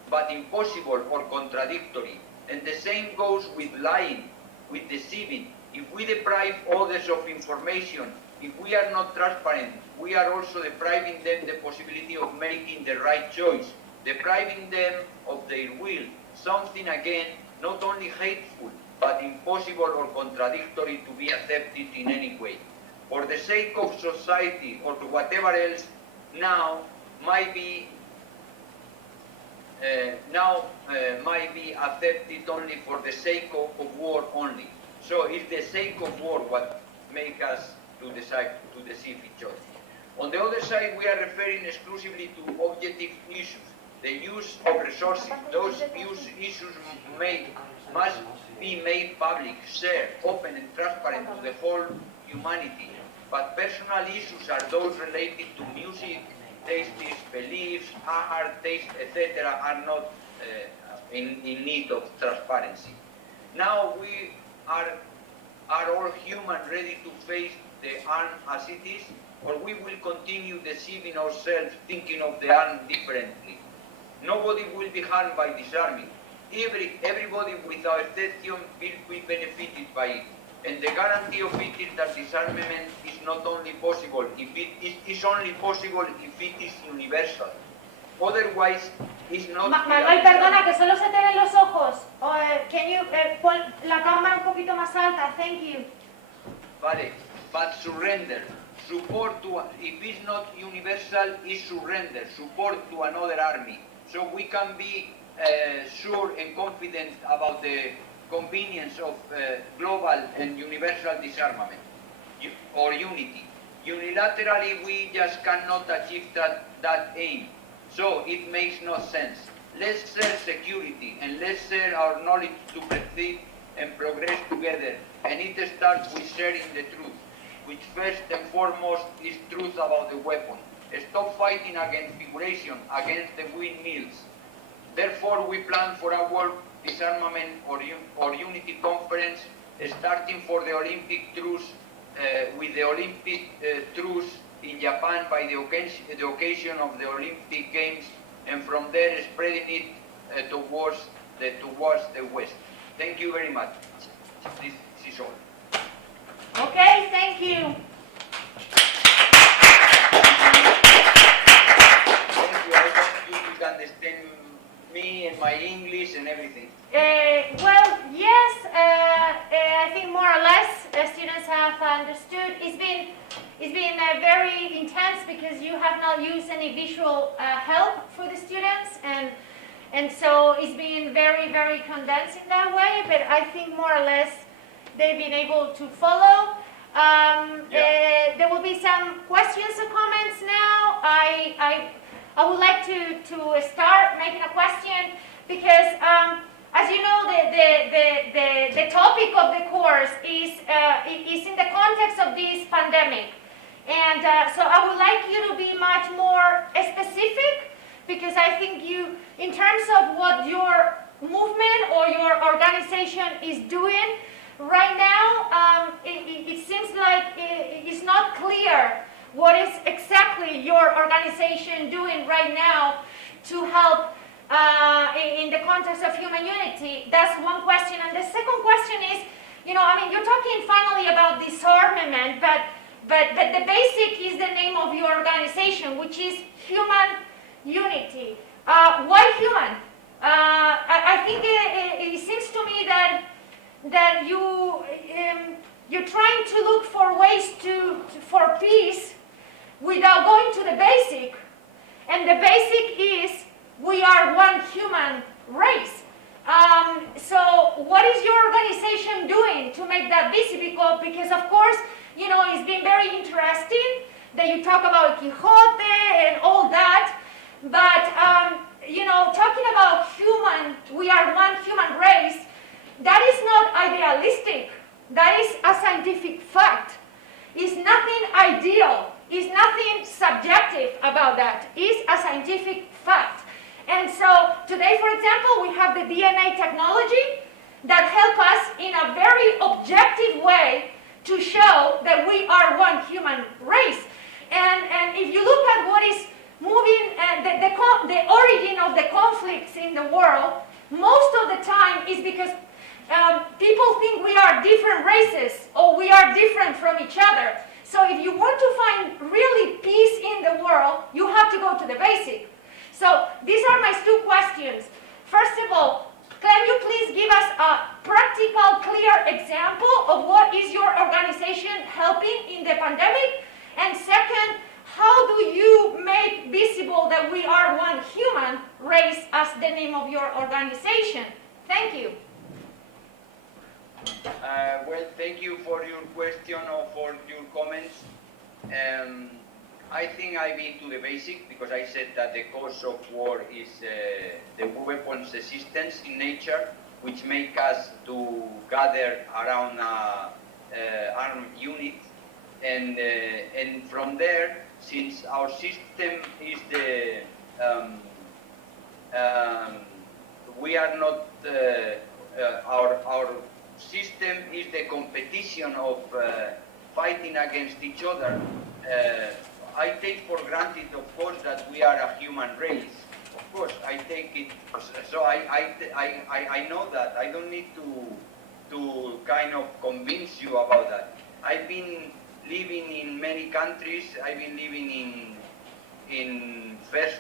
but impossible or contradictory. And the same goes with lying, with deceiving. If we deprive others of information, if we are not transparent, we are also depriving them the possibility of making the right choice, depriving them of their will, something again not only hateful, but impossible or contradictory to be accepted in any way. For the sake of society or to whatever else, now might be accepted only for the sake of war only. So it's the sake of war what makes us to deceive each other. On the other side, we are referring exclusively to objective issues. The use of resources, those issues must be made public, shared, open and transparent to the whole humanity. But personal issues are those related to music, tastes, beliefs, art, taste, etc. are not in need of transparency. Now we are all human ready to face the arm as it is, or we will continue deceiving ourselves, thinking of the arm differently. Nobody will be harmed by disarming. Everybody without exception will be benefited by it. And the guarantee of it is that disarmament is not only possible, it is only possible if it is universal. Otherwise, it's not... Manuel, perdona, que solo se te ven los ojos. Can you pon la cámara un poquito más alta? Thank you. Vale, but surrender. Support to... If it's not universal, it's surrender. Support to another army. So we can be sure and confident about the convenience of global and universal disarmament or unity. Unilaterally, we just cannot achieve that aim. So it makes no sense. Let's share security and let's share our knowledge to proceed and progress together. And it starts with sharing the truth, which first and foremost is truth about the weapon. Stop fighting against figuration, against the windmills. Therefore, we plan for a world disarmament or unity conference, starting for the Olympic truce, with the Olympic truce in Japan by the occasion of the Olympic Games, and from there spreading it towards the West. Thank you very much. This is all. Okay, thank you. Thank you. I hope you can understand me and my English and everything. Well, yes, I think more or less students have understood. It's been it's been very intense because you have not used any visual help for the students, and so it's been very, very condensed in that way, but I think more or less they've been able to follow. There will be some questions or comments now. I would like to start making a question because as you know, the topic of the course is in the context of this pandemic. And so I would like you to be much more specific, because I think you, in terms of what your movement or your organization is doing right now, it seems like it's not clear what is exactly your organization doing right now to help in the context of human unity. That's one question. And the second question is, I mean, you're talking finally about disarmament, but the basic is the name of your organization, which is human unity. Why human? I think it seems to me that you're trying to look for ways for peace without going to the basic. And the basic is we are one human race. So what is your organization doing to make that visible? Because of course, it's been very interesting that you talk about Quixote and all that, but talking about we are one human race, that is not idealistic. That is a scientific fact. It's nothing ideal. It's nothing subjective about that. It's a scientific fact. And so today, for example, we have the DNA technology that help us in a very objective way to show that we are one human race. And if you look at what is moving, the origin of the conflicts in the world, most of the time is because people think we are different races or we are different from each other. So if you want to find really peace in the world, you have to go to the basic. So these are my two questions. First of all, can you please give us a practical, clear example of what is your organization helping in the pandemic? And second, how do you make visible that we are one human race as the name of your organization? Thank you. Well, thank you for your question or for your comments. I think I be to the basic, because I said that the cause of war is the weapons resistance in nature, which make us to gather around armed unit, and from there, since our system is the we are not our system is the competition of fighting against each other. I take for granted, of course, that we are a human race. Of course, I take it. So I know that. I don't need to kind of convince you about that. I've been living in many countries. I've been living in first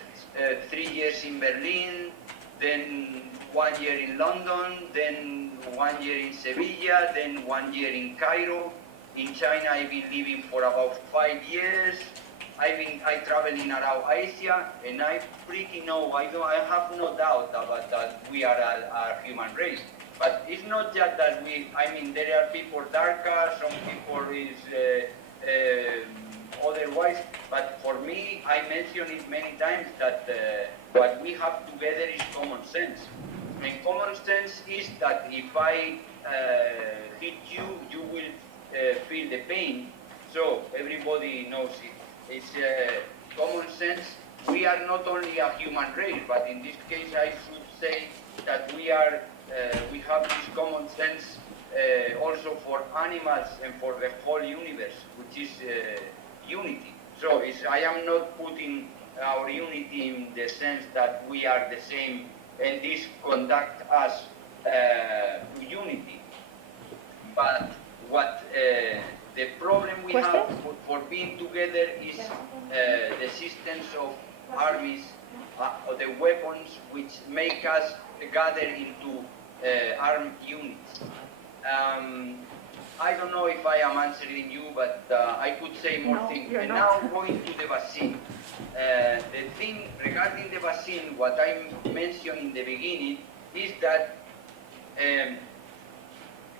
3 years in Berlin, then 1 year in London, then 1 year in Sevilla, then 1 year in Cairo. In China, I've been living for about 5 years. I traveling around Asia, and I pretty know. I have no doubt about that we are a human race. But it's not just that we. I mean, there are people darker. Some people is otherwise. But for me, I mentioned it many times that what we have together is common sense. And common sense is that if I hit you, you will feel the pain. So everybody knows it. It's common sense. We are not only a human race, but in this case, I should say that we are. We have this common sense also for animals and for the whole universe, which is unity. So I am not putting our unity in the sense that we are the same and this conduct us to unity. But what the problem we have for being together is the systems of armies, or the weapons which make us gather into armed units. I don't know if I am answering you, but I could say more things. You're And not. now going to the vaccine. The thing regarding the vaccine, what I mentioned in the beginning, is that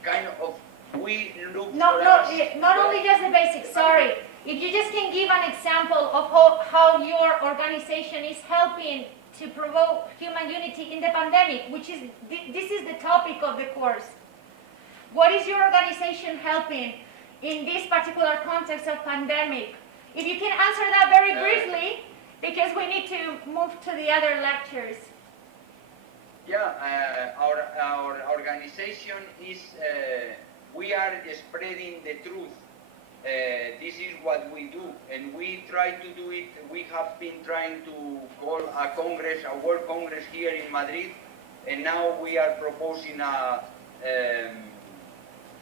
kind of we look No, for no, us. not only just the basics, sorry. If you just can give an example of how your organization is helping to promote human unity in the pandemic, which is, this is the topic of the course. What is your organization helping in this particular context of pandemic? If you can answer that very briefly, because we need to move to the other lectures. Yeah, our organization is, we are spreading the truth. This is what we do, and we try to do it. We have been trying to call a congress, a world congress here in Madrid, and now we are proposing a,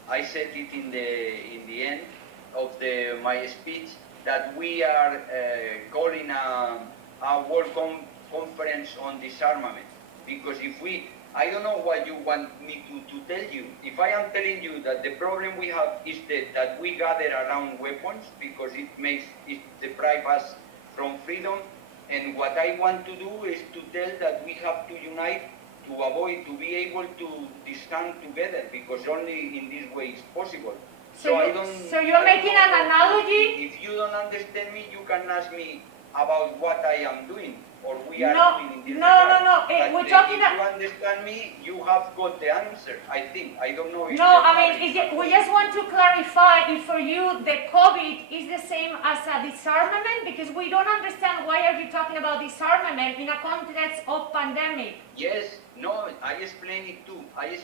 I said it in the end of my speech, that we are calling a world conference on disarmament. Because if we, I don't know what you want me to tell you. If I am telling you that the problem we have is that we gather around weapons because it deprives us from freedom, and what I want to do is to tell that we have to unite to avoid, to be able to stand together, because only in this way it's possible. So you're making an analogy? If you don't understand me, you can ask me about what I am doing, or we are doing in this No. regard. We're talking if you understand me, you have got the answer, I think. I don't know if no, I mean, we just want to clarify if for you the COVID is the same as a disarmament, because we don't understand why are you talking about disarmament in a context of pandemic. Yes, no, I explain it too. I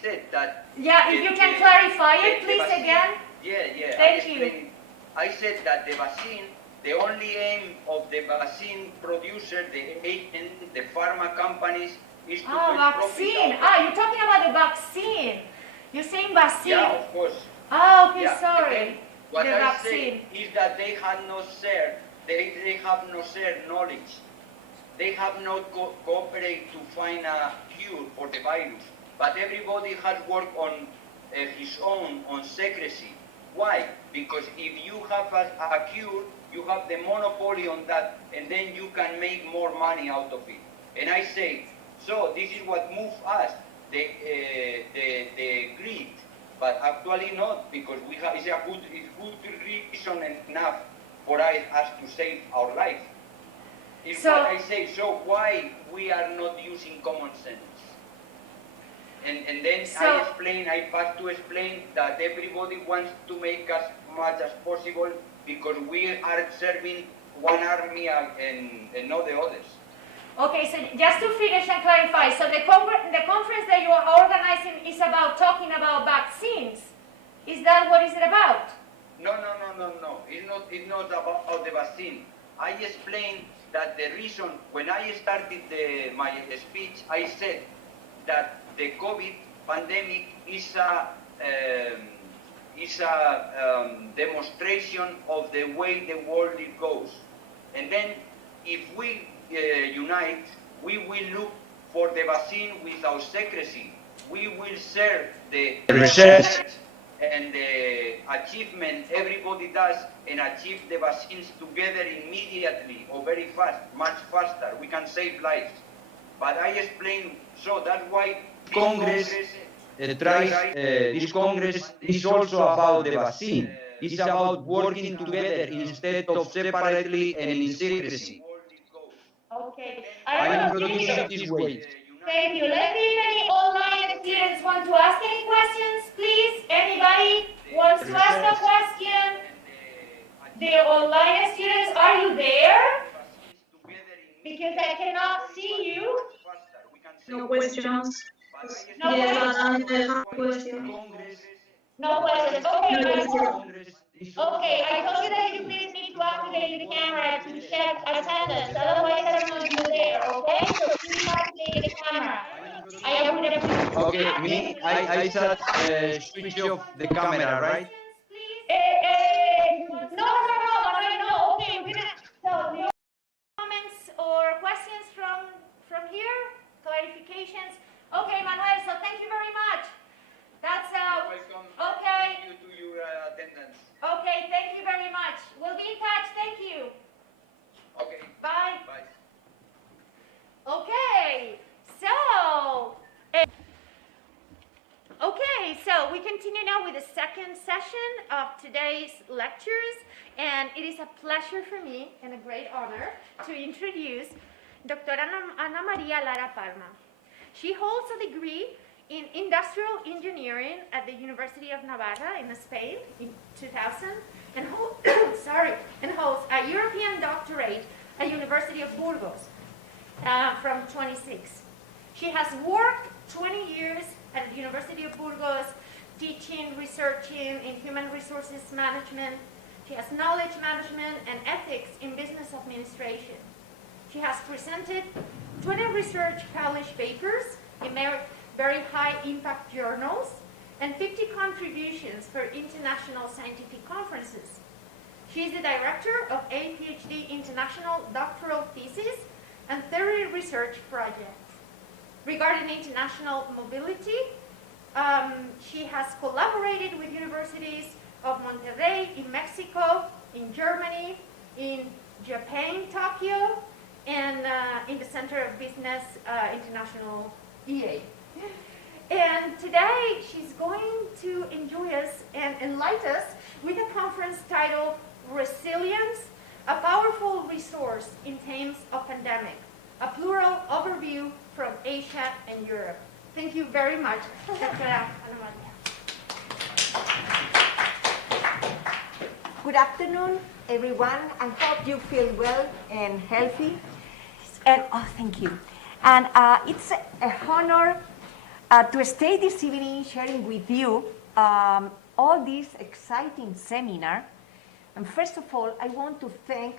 said that... Yeah, if you can clarify it, please, vaccine, again. Yeah. Thank you. I said that the vaccine, the only aim of the vaccine producer, the agent, the pharma companies, is to get vaccine. profit. You're talking about the vaccine. You're saying vaccine. Yeah, of course. Okay, Yeah, sorry. what The I vaccine. say is that they have not shared, they have not shared knowledge. They have not cooperated to find a cure for the virus. But everybody has worked on his own, on secrecy. Why? Because if you have a cure, you have the monopoly on that, and then you can make more money out of it. And I say, so this is what moves us, the greed, but actually not, because we have, it's good reason enough for us to save our life. It's what I say, so why we are not using common sense? And then I have to explain that everybody wants to make as much as possible, because we are serving one army and not the others. Okay, so just to finish and clarify, so the conference that you are organizing is about talking about vaccines. Is that what is it about? No. It's not about the vaccine. I explained that the reason, when I started my speech, I said that the COVID pandemic is a demonstration of the way the world goes. And then if we unite, we will look for the vaccine without secrecy. We will share the research and the achievement everybody does, and achieve the vaccines together immediately or very fast, much faster. We can save lives. But I explained, so that's why Congress this Congress is also about the vaccine. It's about working together instead of separately and in secrecy. Okay. I introduce it this way. Thank you. Let's see if any online students want to ask any questions, please. Anybody wants to ask a question? The online students, are you there? Because I cannot see you. No questions. No Yes, questions. I have a question. No questions. Okay, Yes. okay, I told you that you please need to activate the camera to check attendance. Otherwise, I don't know if you're there, okay? So please activate the camera. I would appreciate. Okay, me, I said switch off the camera, right? No, Manuel, no. Okay, we're gonna. So, no comments or questions from here? Clarifications? Okay, Manuel. So thank you very much. That's Welcome. with the second session of today's lectures, and it is a pleasure for me and a great honor to introduce Dr. María Lara Palma. She holds a degree in industrial engineering at the University of Navarra in Spain in 2000, and holds a European doctorate at University of Burgos from 26. She has worked 20 years at the University of Burgos, teaching, researching in human resources management. She has knowledge management and ethics in business administration. She has presented 20 research published papers in very high impact journals and 50 contributions for international scientific conferences. She is the director of a PhD international doctoral thesis and 30 research projects. Regarding international mobility, she has collaborated with universities of Monterrey in Mexico, in Germany, in Japan, Tokyo, and in the Center of Business International EA. And today she's going to enjoy us and enlighten us with a conference titled Resilience, a Powerful Resource in Times of Pandemic, a plural overview from Asia and Europe. Thank you very much, Dr. María. Good afternoon, everyone. I hope you feel well and healthy. And thank you. And it's an honor to stay this evening sharing with you all this exciting seminar. And first of all, I want to thank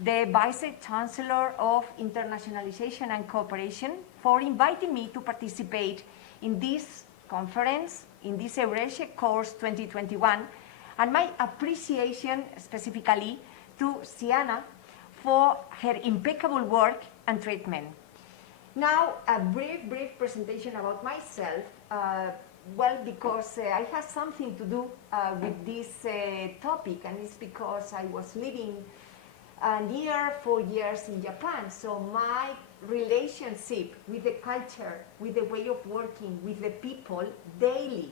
the Vice Chancellor of Internationalization and Cooperation for inviting me to participate in this conference, in this EURASIA course 2021, and my appreciation specifically to Sienna for her impeccable work and treatment. Now, a brief presentation about myself. Because I have something to do with this topic, and it's because I was living near 4 years in Japan. So my relationship with the culture, with the way of working, with the people daily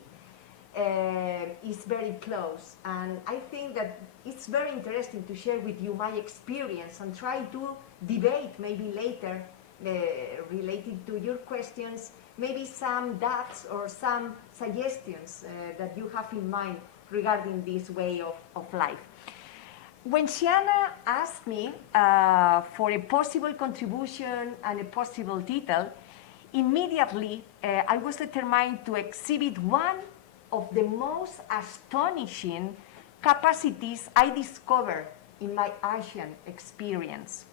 is very close. And I think that it's very interesting to share with you my experience and try to debate maybe later related to your questions, maybe some doubts or some suggestions that you have in mind regarding this way of life. When Sienna asked me for a possible contribution and a possible title, immediately I was determined to exhibit one of the most astonishing capacities I discovered in my Asian experience: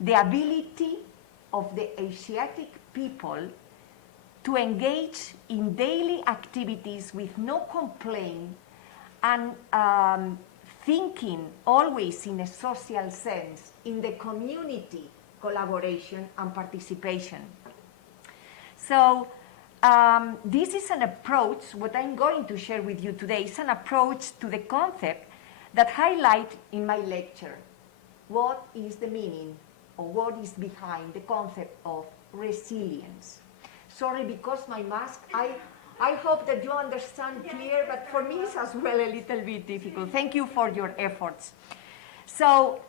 the ability of the Asiatic people to engage in daily activities with no complaint and thinking always in a social sense, in the community collaboration and participation. So this is an approach, what I'm going to share with you today is an approach to the concept that highlight in my lecture. What is the meaning or what is behind the concept of resilience? Sorry, because my mask, I hope that you understand clear, but for me it's as well a little bit difficult. Thank you for your efforts. So,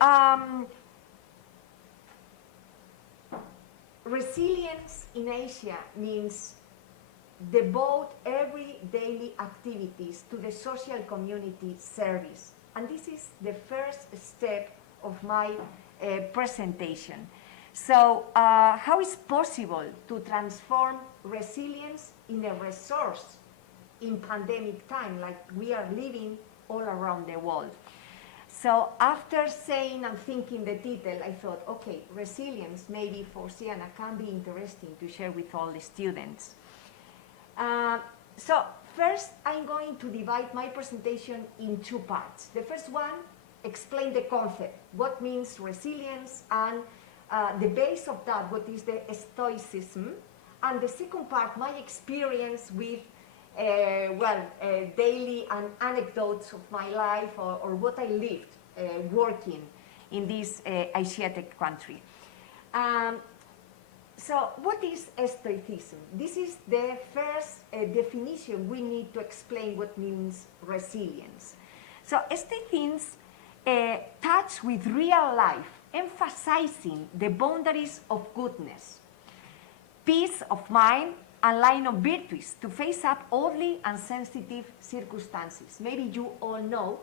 resilience in Asia means devote every daily activities to the social community service. And this is the first step of my presentation. So how is possible to transform resilience in a resource in pandemic time like we are living all around the world? So after saying and thinking the title, I thought, okay, resilience maybe for Sienna can be interesting to share with all the students. So first, I'm going to divide my presentation in two parts. The first one, explain the concept, what means resilience, and the base of that, what is the stoicism. And the second part, my experience with, daily and anecdotes of my life or what I lived working in this Asiatic country. So what is Stoicism? This is the first definition we need to explain what means resilience. So Stoicism touch with real life, emphasizing the boundaries of goodness, peace of mind, and line of virtues to face up oddly and sensitive circumstances. Maybe you all know,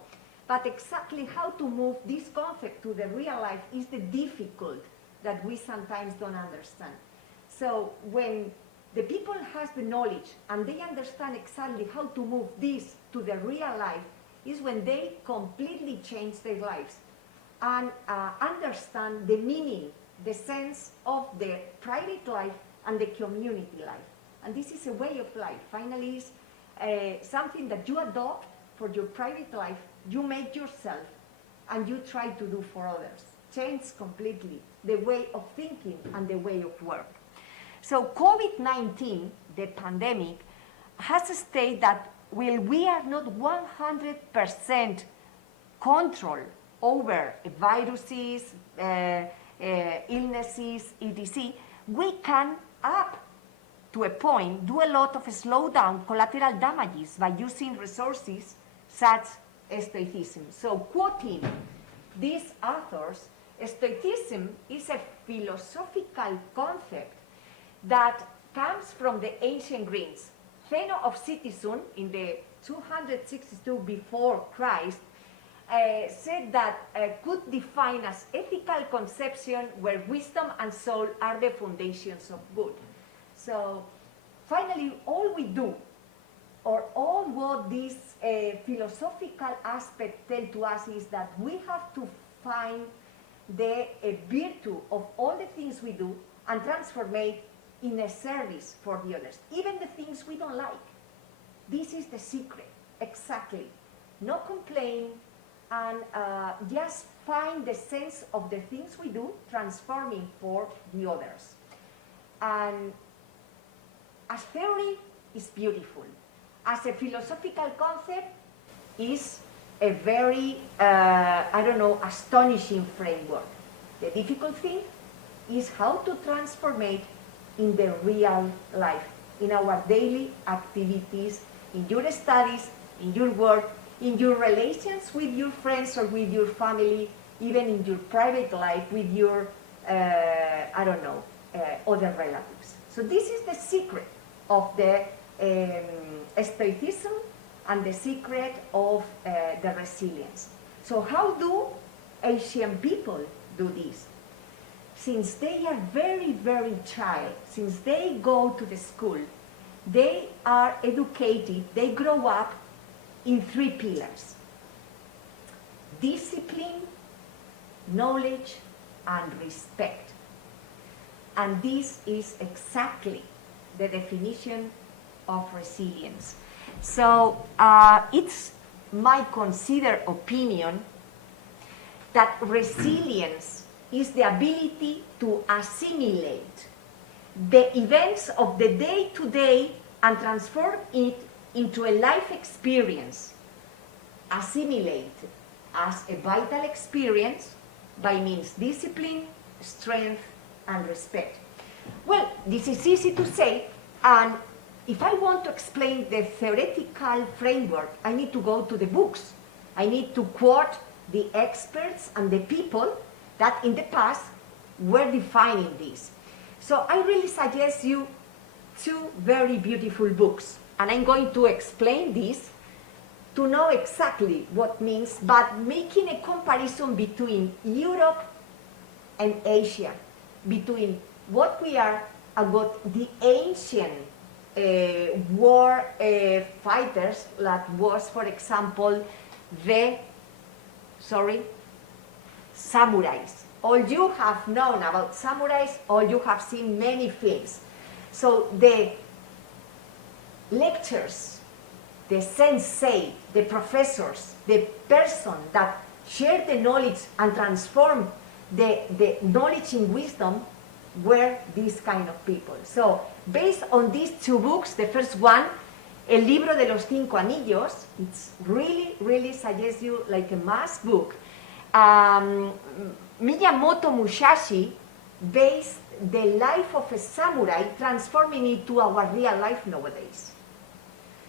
but exactly how to move this concept to the real life is the difficult that we sometimes don't understand. So when the people has the knowledge and they understand exactly how to move this to the real life is when they completely change their lives and understand the meaning, the sense of the private life and the community life. And this is a way of life. Finally, it's something that you adopt for your private life, you make yourself, and you try to do for others. Change completely the way of thinking and the way of work. So COVID-19, the pandemic, has stated that while we are not 100% control over viruses, illnesses, etc., we can, up to a point, do a lot of slowdown collateral damages by using resources such as Stoicism. So quoting these authors, Stoicism is a philosophical concept that comes from the ancient Greeks. Zeno of Citizen, in the 262 before Christ, said that could define as ethical conception where wisdom and soul are the foundations of good. So finally, all we do, or all what this philosophical aspect tell to us is that we have to find the virtue of all the things we do and transform it in a service for the others, even the things we don't like. This is the secret, exactly. No complain, and just find the sense of the things we do, transforming for the others. And as theory is beautiful. As a philosophical concept is a very, astonishing framework. The difficult thing is how to transform it in the real life, in our daily activities, in your studies, in your work, in your relations with your friends or with your family, even in your private life with your, other relatives. So this is the secret of the Stoicism and the secret of the resilience. So how do Asian people do this? Since they are very, very child, since they go to the school, they are educated, they grow up in 3 pillars: discipline, knowledge, and respect. And this is exactly the definition of resilience. So it's my considered opinion that resilience is the ability to assimilate the events of the day-to-day and transform it into a life experience, assimilate as a vital experience by means discipline, strength, and respect. Well, this is easy to say, and if I want to explain the theoretical framework, I need to go to the books. I need to quote the experts and the people that in the past were defining this. So I really suggest you 2 very beautiful books, and I'm going to explain this to know exactly what means, but making a comparison between Europe and Asia, between what we are and what the ancient war fighters, that was, for example, the samurais. All you have known about samurais, all you have seen many films. So the lectures, the sensei, the professors, the person that shared the knowledge and transformed the knowledge in wisdom were these kind of people. So based on these 2 books, the first one, El Libro de los 5 Anillos, it's really suggests you like a must book. Miyamoto Musashi based the life of a samurai, transforming it to our real life nowadays.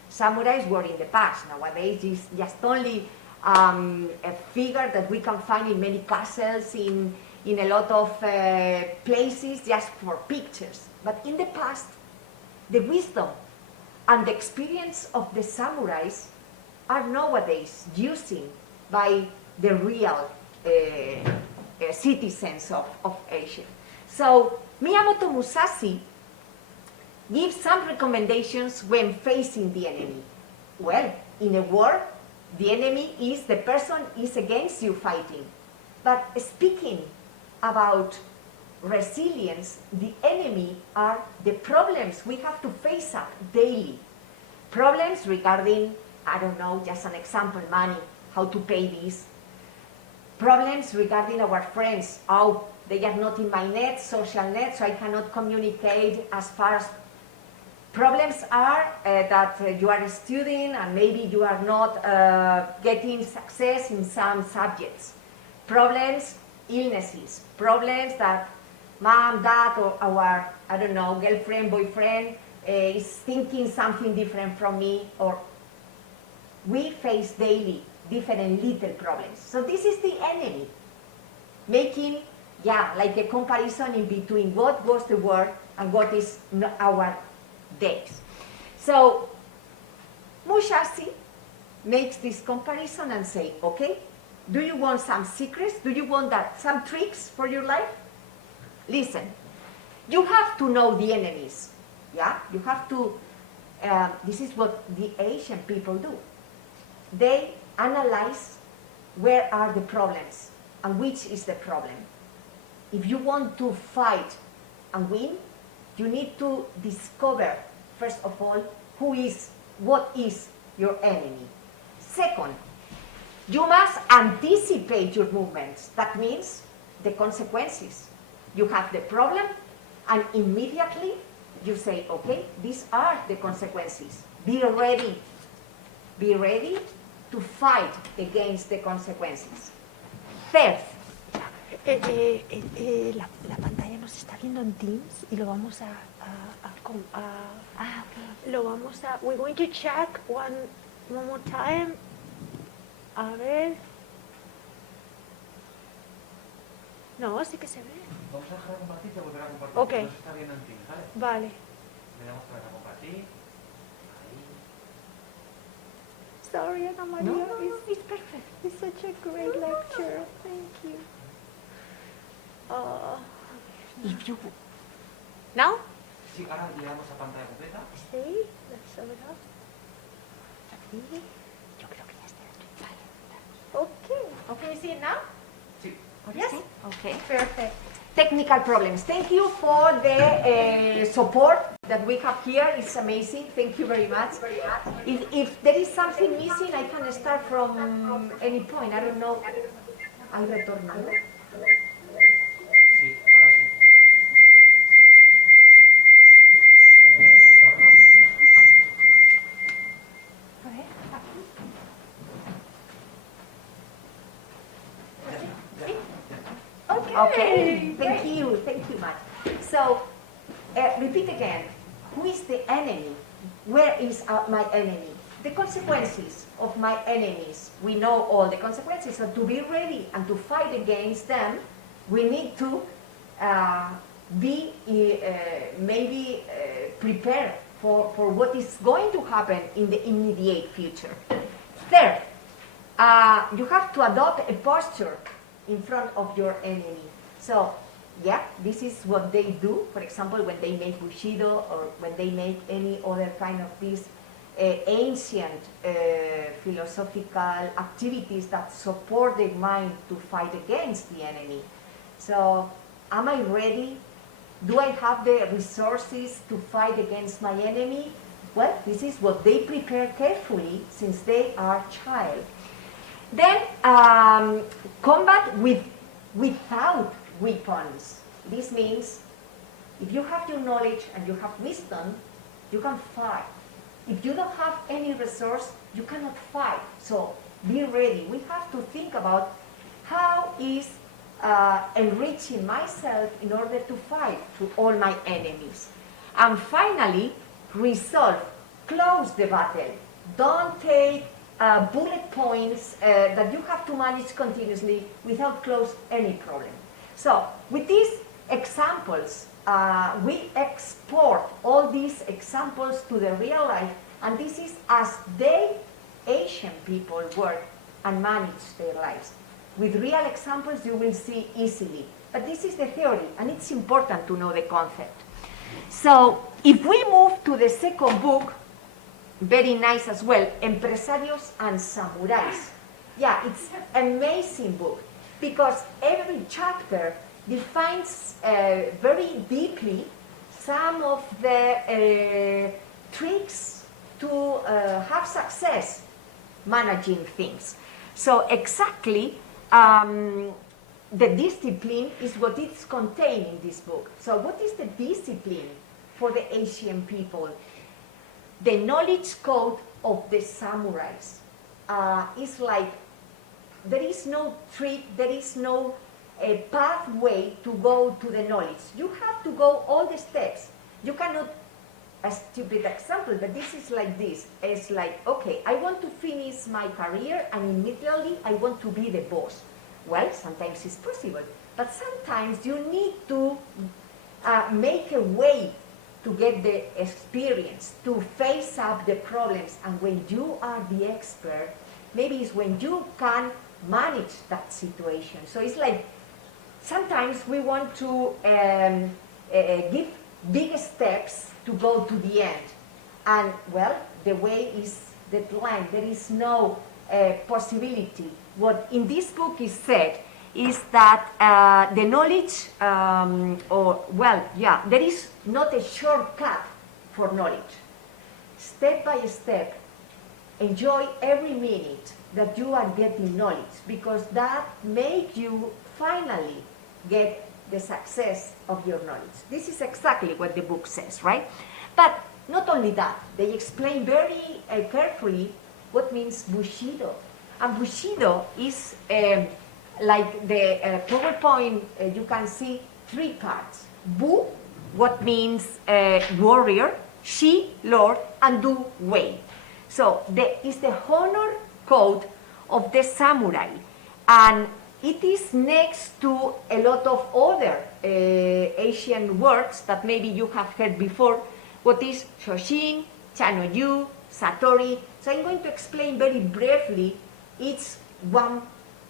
Samurais were in the past. Nowadays, it's just only a figure that we can find in many castles, in a lot of places, just for pictures. But in the past, the wisdom and the experience of the samurais are nowadays using by the real citizens of Asia. So Miyamoto Musashi gives some recommendations when facing the enemy. Well, in a war, the enemy is the person is against you fighting. But speaking about resilience, the enemy are the problems we have to face up daily. Problems regarding, I don't know, just an example, money, how to pay this. Problems regarding our friends, oh, they are not in my net, social net, so I cannot communicate as far as. Problems are that you are a student and maybe you are not getting success in some subjects. Problems, illnesses, problems that mom, dad, or our, I don't know, girlfriend, boyfriend is thinking something different from me, or we face daily different little problems. So this is the enemy, making, like a comparison in between what was the world and what is our days. So Musashi makes this comparison and say, okay, do you want some secrets? Do you want some tricks for your life? Listen, you have to know the enemies. Yeah, you have to. This is what the Asian people do. They analyze where are the problems and which is the problem. If you want to fight and win, you need to discover, first of all, what is your enemy. Second, you must anticipate your movements. That means the consequences. You have the problem, and immediately you say, okay, these are the consequences. Be ready. Be ready to fight against the consequences. Third, la pantalla nos está viendo en Teams y lo vamos we're going to check one more time. A ver. No, sí que se ve. Vamos a dejar de compartir y volver a compartir. Ok. No se está viendo en Teams, ¿vale? Vale. Le damos para compartir. Ahí. Sorry, Ana María. No. It's perfect. It's such a great lecture. Thank you. if you Now? Sí, ahora le damos a pantalla completa. Sí, let's show it up. yo creo que ya está. Okay. Can you see it now? Sí. Yes? Okay. Perfect. Technical problems. Thank you for the support that we have here. It's amazing. Thank you very much. If there is something missing, I can start from any point. I don't know. Ahí retorna, ¿no? Sí, ahora sí. Bueno, ya retorna. Okay. Thank you much. So, repeat again. Who is the enemy? Where is my enemy? The consequences of my enemies. We know all the consequences. So to be ready and to fight against them, we need to be maybe prepared for what is going to happen in the immediate future. Third, you have to adopt a posture in front of your enemy. So, this is what they do. For example, when they make Bushido or when they make any other kind of these ancient philosophical activities that support the mind to fight against the enemy. So, am I ready? Do I have the resources to fight against my enemy? Well, this is what they prepare carefully since they are child. Then, combat without weapons. This means if you have your knowledge and you have wisdom, you can fight. If you don't have any resource, you cannot fight. So be ready. We have to think about how is enriching myself in order to fight to all my enemies. And finally, resolve, close the battle. Don't take bullet points that you have to manage continuously without close any problem. So with these examples, we export all these examples to the real life, and this is as they, Asian people, work and manage their lives. With real examples, you will see easily. But this is the theory, and it's important to know the concept. So if we move to the second book, very nice as well, Empresarios and Samurais. Yeah, it's an amazing book because every chapter defines very deeply some of the tricks to have success managing things. So exactly, the discipline is what is contained in this book. So what is the discipline for the Asian people? The knowledge code of the samurais is like, there is no trick, there is no pathway to go to the knowledge. You have to go all the steps. You cannot, a stupid example, but this is like this. It's like, okay, I want to finish my career and immediately I want to be the boss. Well, sometimes it's possible, but sometimes you need to make a way to get the experience, to face up the problems. And when you are the expert, maybe it's when you can manage that situation. So it's like, sometimes we want to give big steps to go to the end. And well, the way is the line. There is no possibility. What in this book is said is that the knowledge, there is not a shortcut for knowledge. Step by step, enjoy every minute that you are getting knowledge, because that makes you finally get the success of your knowledge. This is exactly what the book says, right? But not only that, they explain very carefully what means Bushido. And Bushido is like the PowerPoint, you can see 3 parts. Bu, what means warrior, Shi, Lord, and Du, way. So it's the honor code of the samurai. And it is next to a lot of other Asian words that maybe you have heard before. What is Shoshin, Chanoyu, Satori. So I'm going to explain very briefly each one,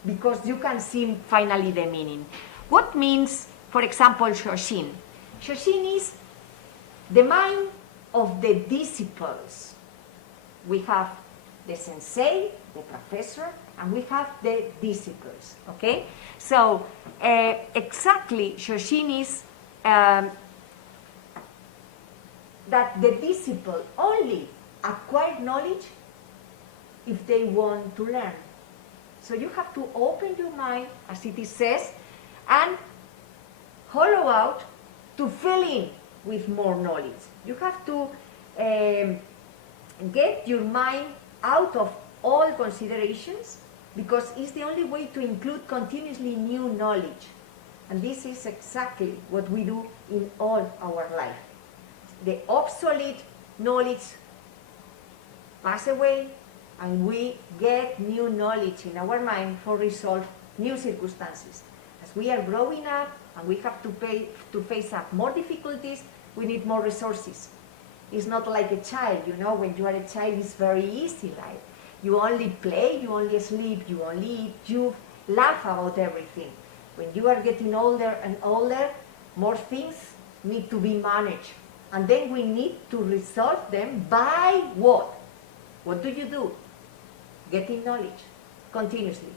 because you can see finally the meaning. What means, for example, Shoshin? Shoshin is the mind of the disciples. We have the sensei, the professor, and we have the disciples, okay? So exactly, Shoshin is that the disciple only acquire knowledge if they want to learn. So you have to open your mind, as it says, and hollow out to fill in with more knowledge. You have to get your mind out of all considerations, because it's the only way to include continuously new knowledge. And this is exactly what we do in all our life. The obsolete knowledge pass away, and we get new knowledge in our mind for resolve new circumstances. As we are growing up and we have to face up more difficulties, we need more resources. It's not like a child, you know, when you are a child, it's very easy life. You only play, you only sleep, you only eat, you laugh about everything. When you are getting older and older, more things need to be managed. And then we need to resolve them by what? What do? Getting knowledge continuously.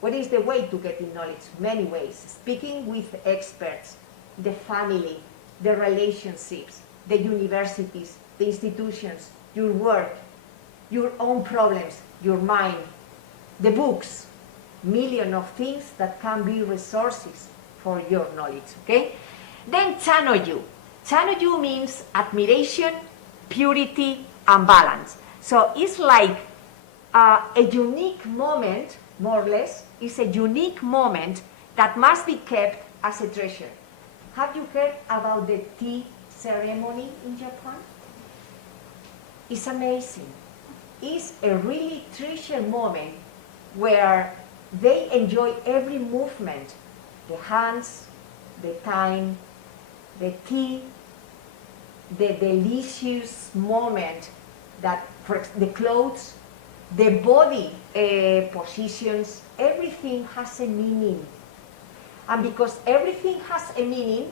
What is the way to getting knowledge? Many ways. Speaking with experts, the family, the relationships, the universities, the institutions, your work, your own problems, your mind, the books, million of things that can be resources for your knowledge, okay? Then Chanoyu. Chanoyu means admiration, purity, and balance. So it's like a unique moment, more or less, is a unique moment that must be kept as a treasure. Have you heard about the tea ceremony in Japan? It's amazing. It's a really treasure moment where they enjoy every movement, the hands, the time, the tea, the delicious moment that, for the clothes, the body positions, everything has a meaning. And because everything has a meaning,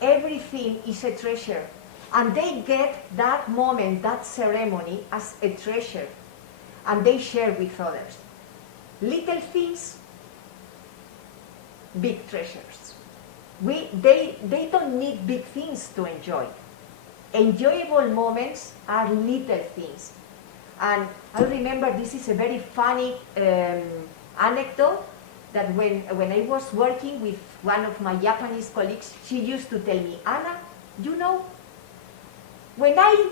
everything is a treasure. And they get that moment, that ceremony, as a treasure. And they share with others. Little things, big treasures. They don't need big things to enjoy. Enjoyable moments are little things. And I remember this is a very funny anecdote that when I was working with one of my Japanese colleagues, she used to tell me, Anna, you know, when I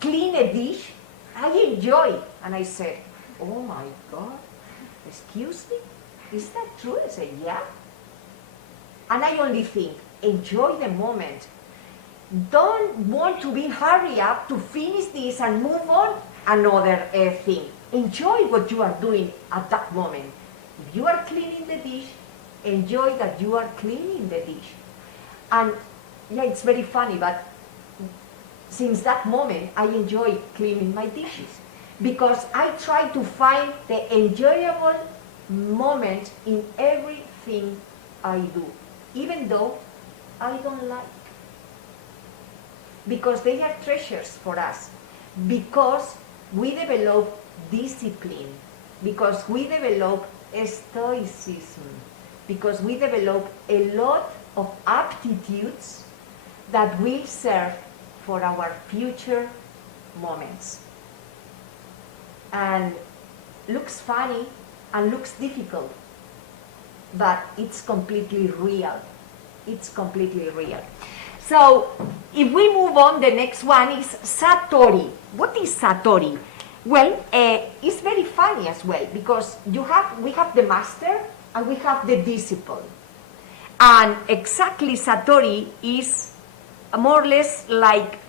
clean a dish, I enjoy. And I said, oh my God, excuse me? Is that true? I said, yeah. And I only think, enjoy the moment. Don't want to be hurry up to finish this and move on another thing. Enjoy what you are doing at that moment. If you are cleaning the dish, enjoy that you are cleaning the dish. And yeah, it's very funny, but since that moment, I enjoy cleaning my dishes because I try to find the enjoyable moment in everything I do, even though I don't like. Because they are treasures for us. Because we develop discipline. Because we develop stoicism. Because we develop a lot of aptitudes that will serve for our future moments. And looks funny and looks difficult, but it's completely real. It's completely real. So if we move on, the next one is Satori. What is Satori? Well, it's very funny as well because we have the master and we have the disciple. And exactly Satori is more or less like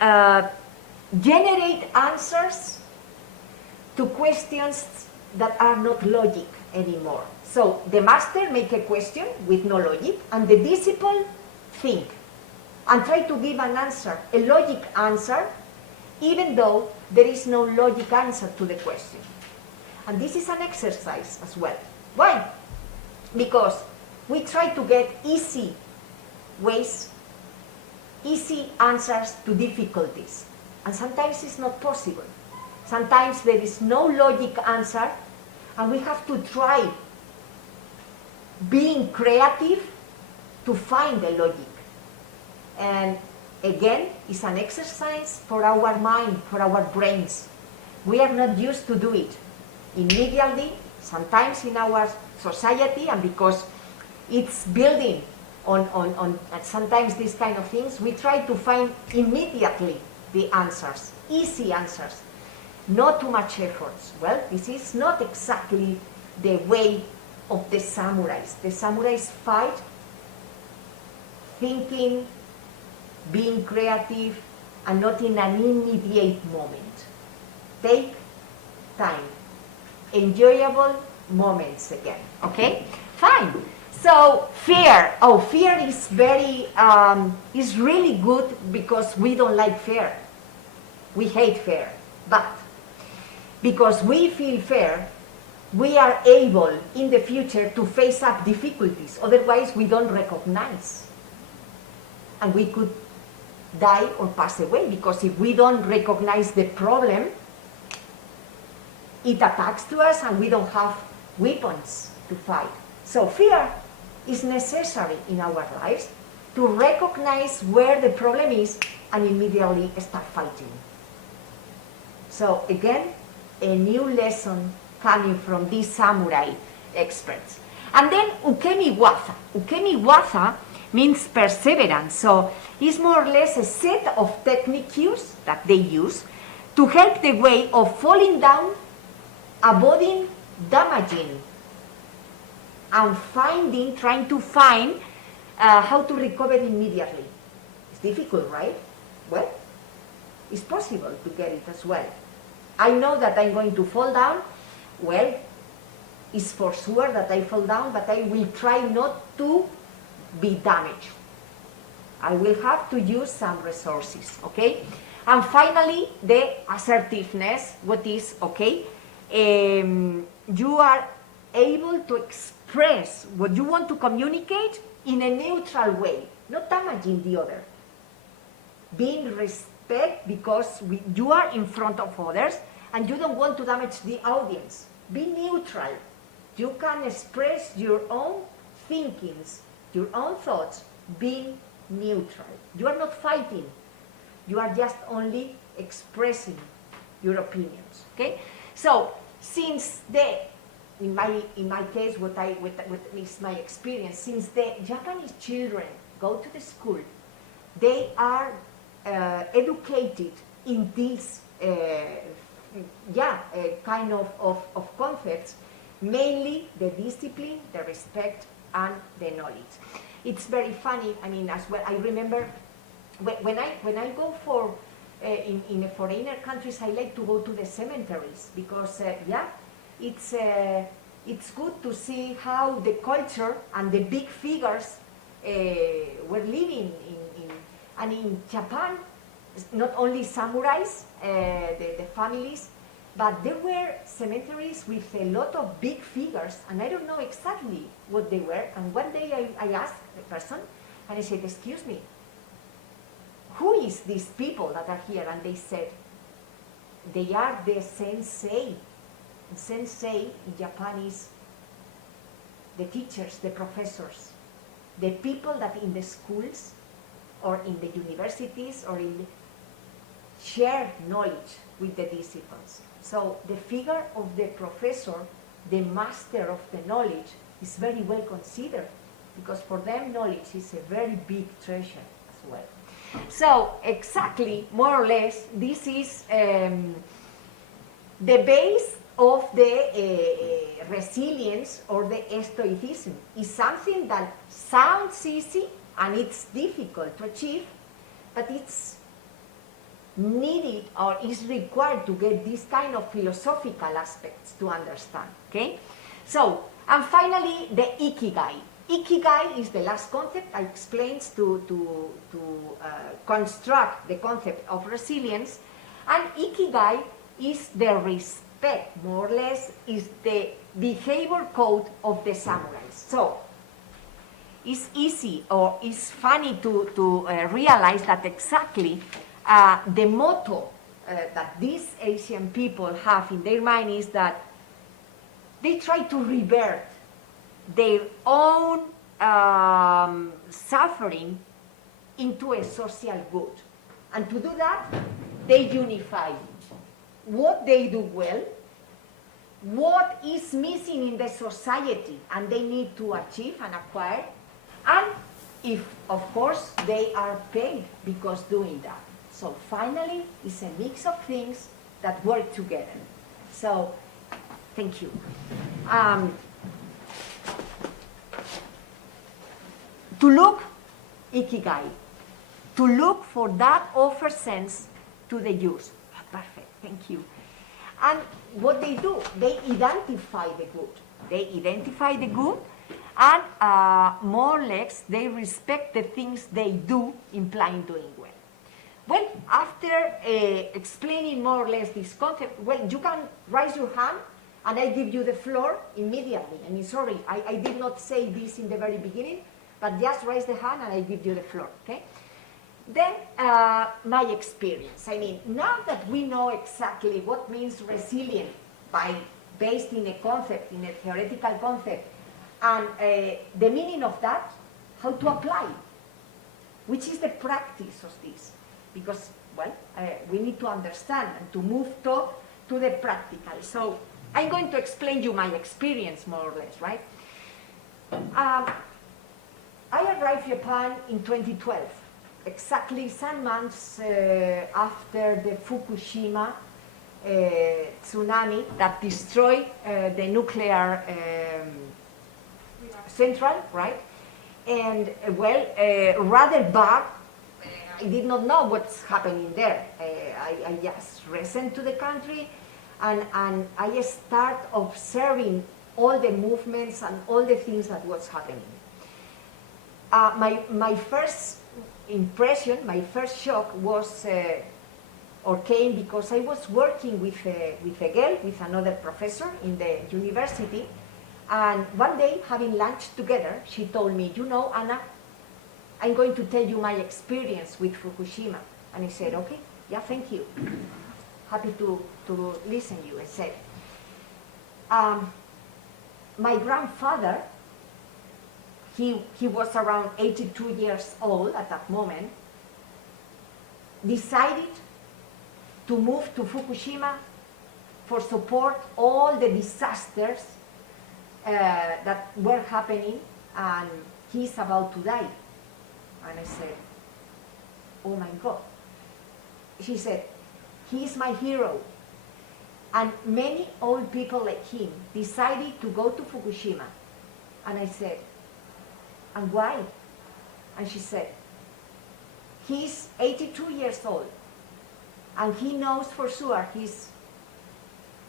generate answers to questions that are not logic anymore. So the master make a question with no logic and the disciple think and try to give an answer, a logic answer, even though there is no logic answer to the question. And this is an exercise as well. Why? Because we try to get easy ways, easy answers to difficulties. And sometimes it's not possible. Sometimes there is no logic answer, and we have to try being creative to find the logic. And again, it's an exercise for our mind, for our brains. We are not used to do it immediately, sometimes in our society, and because it's building on sometimes these kind of things, we try to find immediately the answers, easy answers, not too much efforts. Well, this is not exactly the way of the samurais. The samurais fight, thinking, being creative, and not in an immediate moment. Take time. Enjoyable moments again. Okay? Fine. So fear. Oh, fear is is really good because we don't like fear. We hate fear. But because we feel fear, we are able in the future to face up difficulties. Otherwise, we don't recognize. And we could die or pass away because if we don't recognize the problem, it attacks to us and we don't have weapons to fight. So fear is necessary in our lives to recognize where the problem is and immediately start fighting. So again, a new lesson coming from these samurai experts. And then ukemi-waza. Ukemi-waza means perseverance. So it's more or less a set of techniques that they use to help the way of falling down, avoiding damaging, and trying to find how to recover immediately. It's difficult, right? Well, it's possible to get it as well. I know that I'm going to fall down. Well, it's for sure that I fall down, but I will try not to be damaged. I will have to use some resources, okay? And finally, the assertiveness, what is, okay? You are able to express what you want to communicate in a neutral way, not damaging the other. Being respect because you are in front of others and you don't want to damage the audience. Be neutral. You can express your own thinkings, your own thoughts, being neutral. You are not fighting. You are just only expressing your opinions. Okay? So, since in my case, what is my experience, since the Japanese children go to the school, they are educated in these kind of concepts, mainly the discipline, the respect, and the knowledge. It's very funny. I mean, as well, I remember when I go for in foreigner countries, I like to go to the cemeteries because it's good to see how the culture and the big figures were living and in Japan, not only samurais, the families, but there were cemeteries with a lot of big figures, and I don't know exactly what they were. And one day I asked the person, and I said, "Excuse me, who is these people that are here?" And they said, "They are the sensei." And sensei in Japan is the teachers, the professors, the people that in the schools or in the universities or share knowledge with the disciples. So the figure of the professor, the master of the knowledge, is very well considered because for them knowledge is a very big treasure as well. So exactly, more or less, this is the base of the resilience or the stoicism. Is something that sounds easy and it's difficult to achieve, but it's needed or is required to get this kind of philosophical aspects to understand, okay? So, and finally, the ikigai. Ikigai is the last concept I explained to construct the concept of resilience, and ikigai is the respect, more or less, is the behavior code of the samurais. So, it's easy or it's funny to realize that exactly the motto that these Asian people have in their mind is that they try to revert their own suffering into a social good. And to do that, they unify what they do well, what is missing in the society and they need to achieve and acquire, and if, of course, they are paid because doing that. So finally, it's a mix of things that work together. So, thank you. To look, ikigai, to look for that offer sense to the use. Perfect, thank you. And what they do, they identify the good. They identify the good and more or less they respect the things they do, implying doing well. Well, after explaining more or less this concept, well, you can raise your hand and I give you the floor immediately. I mean, sorry, I did not say this in the very beginning, but just raise the hand and I give you the floor, okay? Then, my experience. I mean, now that we know exactly what means resilient based in a concept, in a theoretical concept, and the meaning of that, how to apply, which is the practice of this. Because, well, we need to understand and to move to the practical. So, I'm going to explain you my experience, more or less, right? I arrived in Japan in 2012. exactly some months after the Fukushima tsunami that destroyed the nuclear central, right? And rather bad. I did not know what's happening there. I just returned to the country, and I start observing all the movements and all the things that was happening. My first impression, my first shock was came because I was working with a girl, with another professor in the university, and one day having lunch together, she told me, you know, Anna, I'm going to tell you my experience with Fukushima. And I said, okay, yeah, thank you. Happy to listen to you. I said, my grandfather, he was around 82 years old at that moment, decided to move to Fukushima for support all the disasters that were happening, and he's about to die. And I said, oh my God. She said, he's my hero. And many old people like him decided to go to Fukushima. And I said, and why? And she said, he's 82 years old, and he knows for sure he's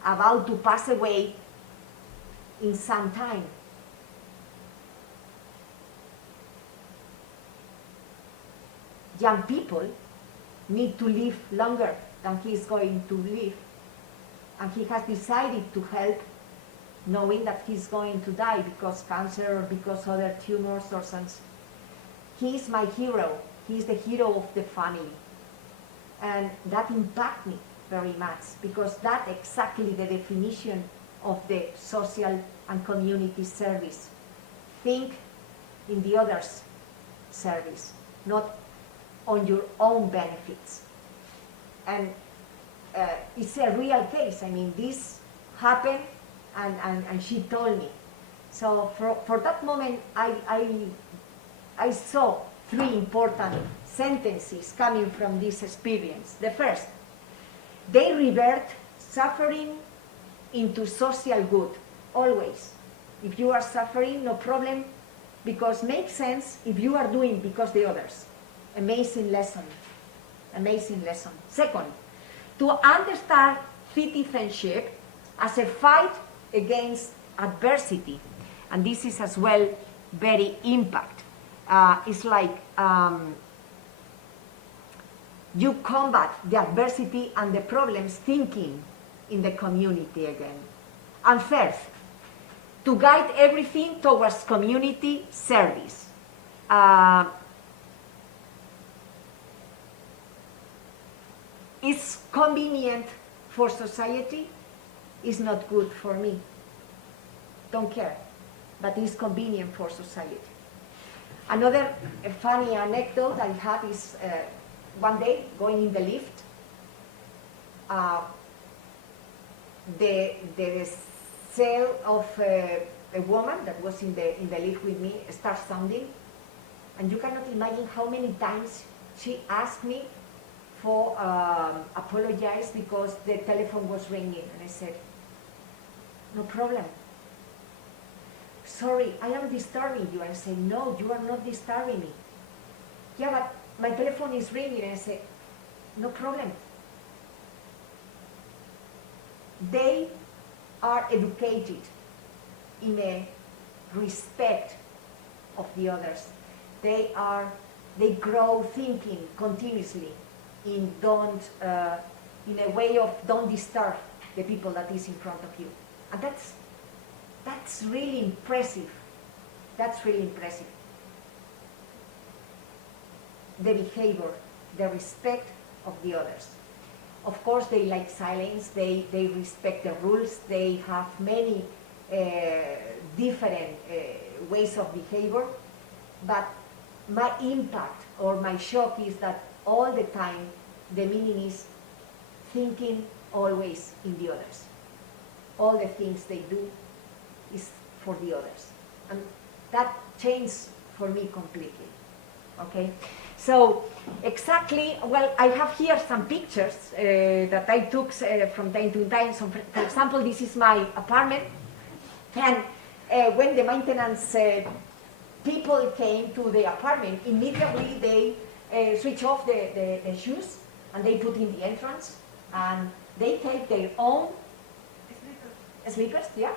about to pass away in some time. Young people need to live longer than he's going to live, and he has decided to help, knowing that he's going to die because cancer or because other tumors or something. He's my hero. He's the hero of the family. And that impacted me very much, because that's exactly the definition of the social and community service. Think in the other's service, not on your own benefits. And it's a real case. I mean, this happened, and she told me. So for that moment, I saw three important sentences coming from this experience. The first, they revert suffering into social good, always. If you are suffering, no problem, because makes sense if you are doing because the others. Amazing lesson, amazing lesson. Second, to understand citizenship as a fight against adversity, and this is as well very impact. It's like you combat the adversity and the problems thinking in the community again. And third, to guide everything towards community service. It's convenient for society, it's not good for me. Don't care, but it's convenient for society. Another funny anecdote I have is one day going in the lift, the cell of a woman that was in the lift with me starts sounding, and you cannot imagine how many times she asked me for apologize because the telephone was ringing, and I said, no problem. Sorry, I am disturbing you. And I said, no, you are not disturbing me. Yeah, but my telephone is ringing. And I said, no problem. They are educated in a respect of the others. They grow thinking continuously in a way of don't disturb the people that is in front of you. And that's really impressive. That's really impressive. The behavior, the respect of the others. Of course, they like silence, they respect the rules, they have many different ways of behavior, but my impact or my shock is that all the time the meaning is thinking always in the others. All the things they do is for the others. And that changed for me completely. Okay? So exactly, well, I have here some pictures that I took from time to time. So for example, this is my apartment. And when the maintenance people came to the apartment, immediately they switch off the shoes and they put in the entrance. And they take their own slippers, yeah,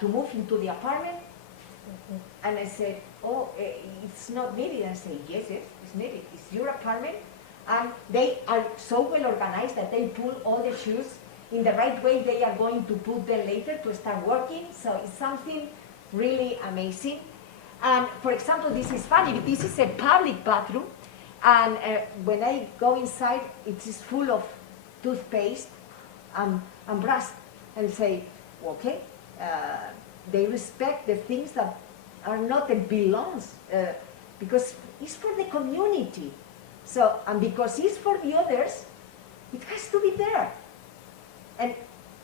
to move into the apartment. And I said, oh, it's not needed. And I said, yes, it's needed. It's your apartment. And they are so well organized that they pull all the shoes in the right way. They are going to put them later to start working. So it's something really amazing. And for example, this is funny. This is a public bathroom. And when I go inside, it is full of toothpaste and brush. And say, okay, they respect the things that are not that belongs, because it's for the community. So, and because it's for the others, it has to be there. And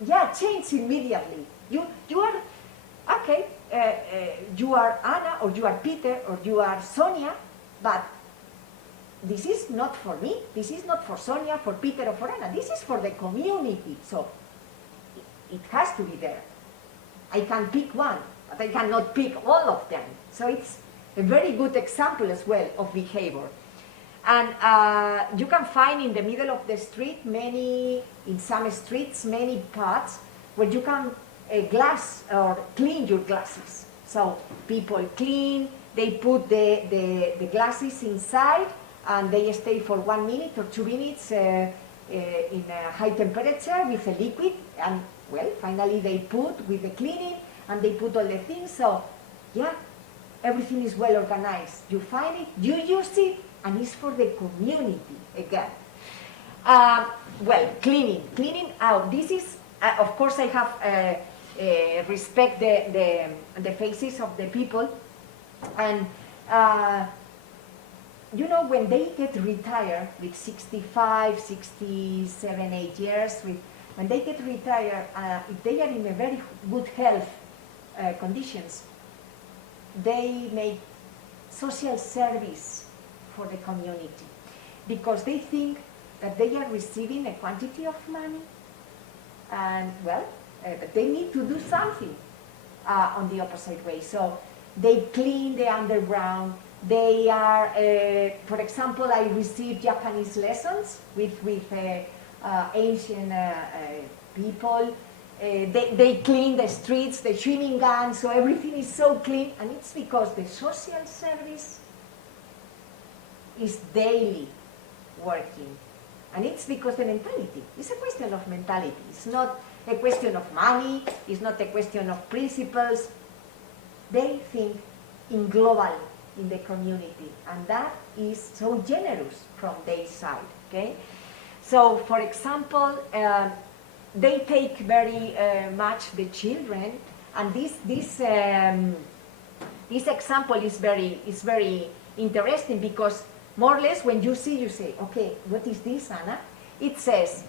yeah, change immediately. You are, okay, you are Anna, or you are Peter, or you are Sonia, but this is not for me, this is not for Sonia, for Peter, or for Anna, this is for the community. So it has to be there. I can pick one, but I cannot pick all of them. So it's a very good example as well of behavior. And you can find in the middle of the street in some streets, many pots where you can glass or clean your glasses. So people clean, they put the glasses inside and they stay for 1 minute or 2 minutes in a high temperature with a liquid, and well, finally they put with the cleaning and they put all the things. So yeah, everything is well organized. You find it, you use it, and it's for the community again. Well, cleaning out. This is, of course, I have respect the faces of the people, and you know, when they get retired with 65, 67, 8 years, when they get retired, if they are in a very good health conditions, they make social service for the community, because they think that they are receiving a quantity of money, and well, but they need to do something on the opposite way. So they clean the underground. They are, for example, I received Japanese lessons with ancient people. They clean the streets, the chewing gum, so everything is so clean, and it's because the social service is daily working. And it's because the mentality, it's a question of mentality. It's not a question of money, it's not a question of principles. They think in global, in the community, and that is so generous from their side, okay? So, for example, they take very much the children, and this example is very interesting, because more or less when you see, you say, okay, what is this, Anna? It says,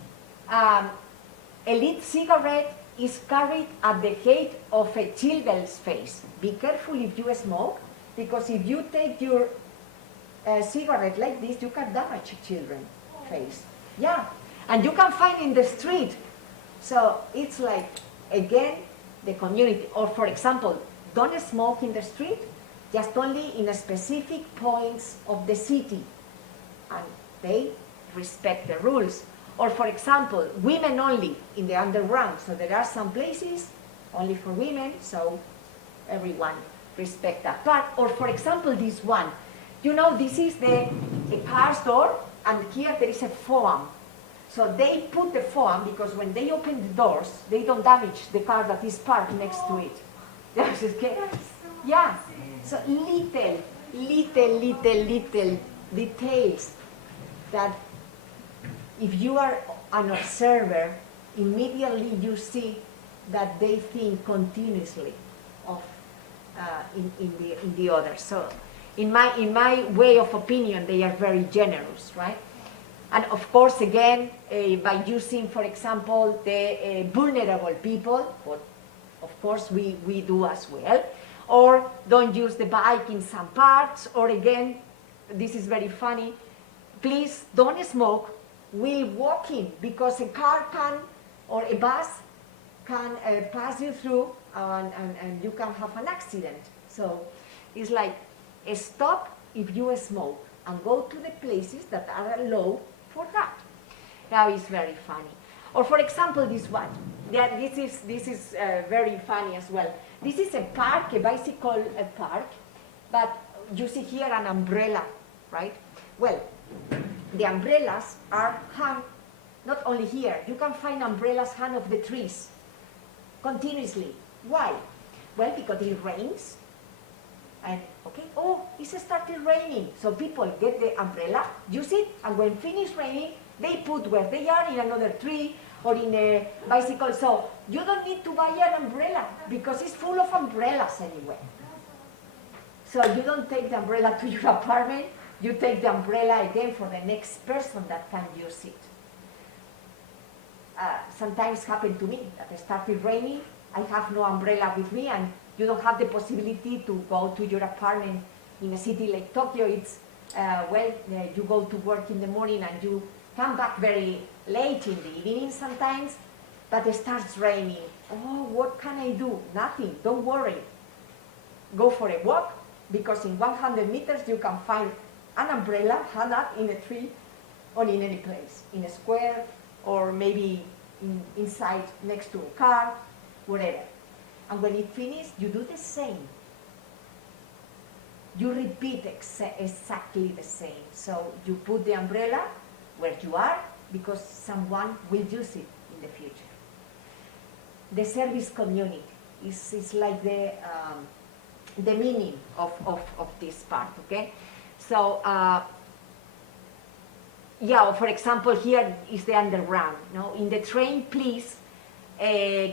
a lit cigarette is carried at the height of a child's face. Be careful if you smoke, because if you take your cigarette like this, you can damage children's face. Yeah, and you can find in the street. So it's like, again, the community. Or for example, don't smoke in the street, just only in a specific points of the city. And they respect the rules. Or for example, women only in the underground. So there are some places only for women, so everyone respect that part. Or for example, this one. You know, this is the car's door, and here there is a foam. So they put the foam because when they open the doors, they don't damage the car that is parked next to it. Yes, okay? Yeah. So little details that if you are an observer, immediately you see that they think continuously of in the others. So in my way of opinion, they are very generous, right? And of course, again, by using, for example, the vulnerable people, what of course we do as well, or don't use the bike in some parts, or again, this is very funny, please don't smoke while walking, because a car can, or a bus can pass you through and you can have an accident. So it's like, stop if you smoke and go to the places that are allowed for that. Now it's very funny. Or for example, this one. Yeah, this is very funny as well. This is a park, a bicycle park, but you see here an umbrella, right? Well, the umbrellas are hung not only here. You can find umbrellas hung off the trees continuously. Why? Well, because it rains. And okay, oh, it's started raining. So people get the umbrella, use it, and when finished raining, they put where they are in another tree or in a bicycle. So you don't need to buy an umbrella because it's full of umbrellas anyway. So you don't take the umbrella to your apartment, you take the umbrella again for the next person that can use it. Sometimes happened to me that it started raining, I have no umbrella with me, and you don't have the possibility to go to your apartment in a city like Tokyo. It's, you go to work in the morning and you come back very late in the evening sometimes, but it starts raining. Oh, what can I do? Nothing, don't worry. Go for a walk, because in 100 meters you can find an umbrella hung up in a tree or in any place, in a square or maybe inside next to a car, whatever. And when it finishes, you do the same. You repeat exactly the same. So you put the umbrella where you are, because someone will use it in the future. The service community is like the meaning of this part, okay? So, yeah, for example, here is the underground. No? In the train, please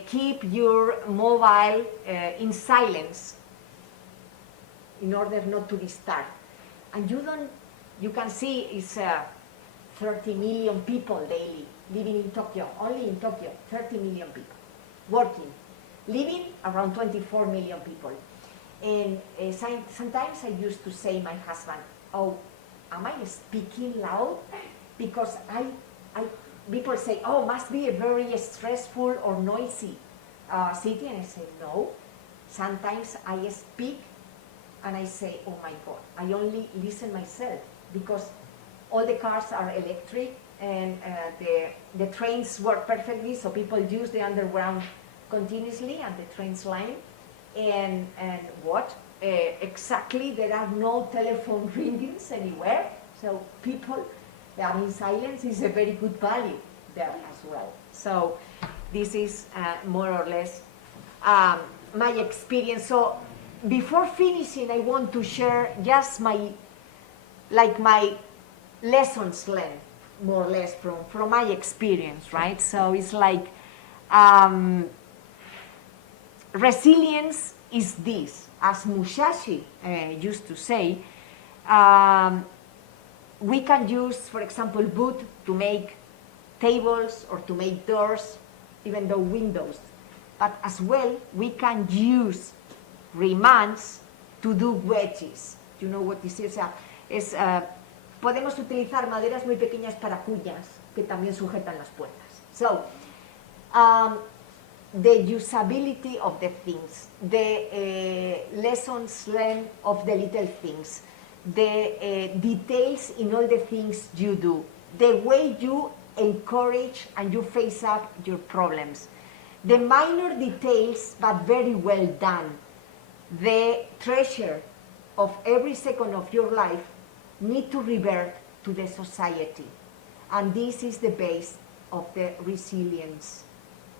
keep your mobile in silence in order not to restart. And you can see it's 30 million people daily living in Tokyo, only in Tokyo, 30 million people working, living around 24 million people. And sometimes I used to say to my husband, oh, am I speaking loud? Because people say, oh, must be a very stressful or noisy city. And I say, no. Sometimes I speak and I say, oh my God, I only listen myself, because all the cars are electric and the trains work perfectly, so people use the underground continuously and the trains line. And what? Exactly, there are no telephone ringings anywhere, so people that are in silence is a very good value there as well. So this is more or less my experience. So before finishing, I want to share just my lessons learned, more or less, from my experience, right? So it's like resilience is this. As Musashi used to say, we can use, for example, wood to make tables or to make doors, even though windows. But as well, we can use remans to do wedges. You know what this is? Podemos utilizar maderas muy pequeñas para cuñas que también sujetan las puertas. So, the usability of the things, the lessons learned of the little things, the details in all the things you do, the way you encourage and you face up your problems, the minor details but very well done, the treasure of every second of your life need to revert to the society. And this is the base of the resilience.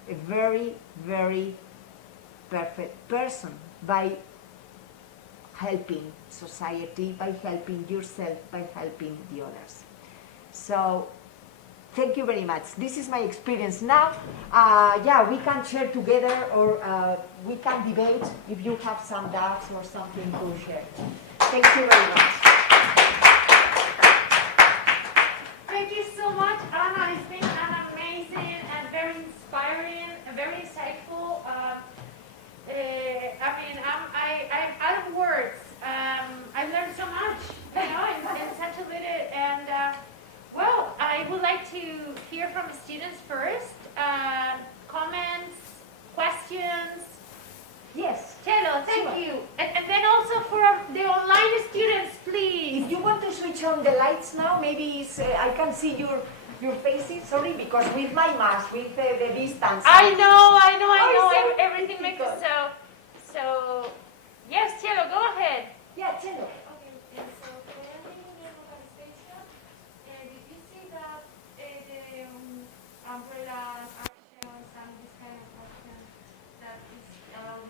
A very, very perfect person by helping society, by helping yourself, by helping the others. So, thank you very much. This is my experience. Now, yeah, we can share together, or we can debate if you have some doubts or something to share. Thank you very much. Thank you so much, Anna. It's been an amazing and very inspiring and very insightful. I mean, I'm out of words. I've learned so much, you know, in such a little, and to hear from the students first. Comments, questions. Yes. Chelo, thank Sure. you. And then also for the online students, please. If you want to switch on the lights now, maybe I can see your faces. Sorry, because with my mask, with the distance. I know. so Everything makes it difficult. so. Yes, Chelo, go ahead. Yeah, Chelo. Okay, and so currently in the localization, did you see that the umbrella actions and this kind of action that is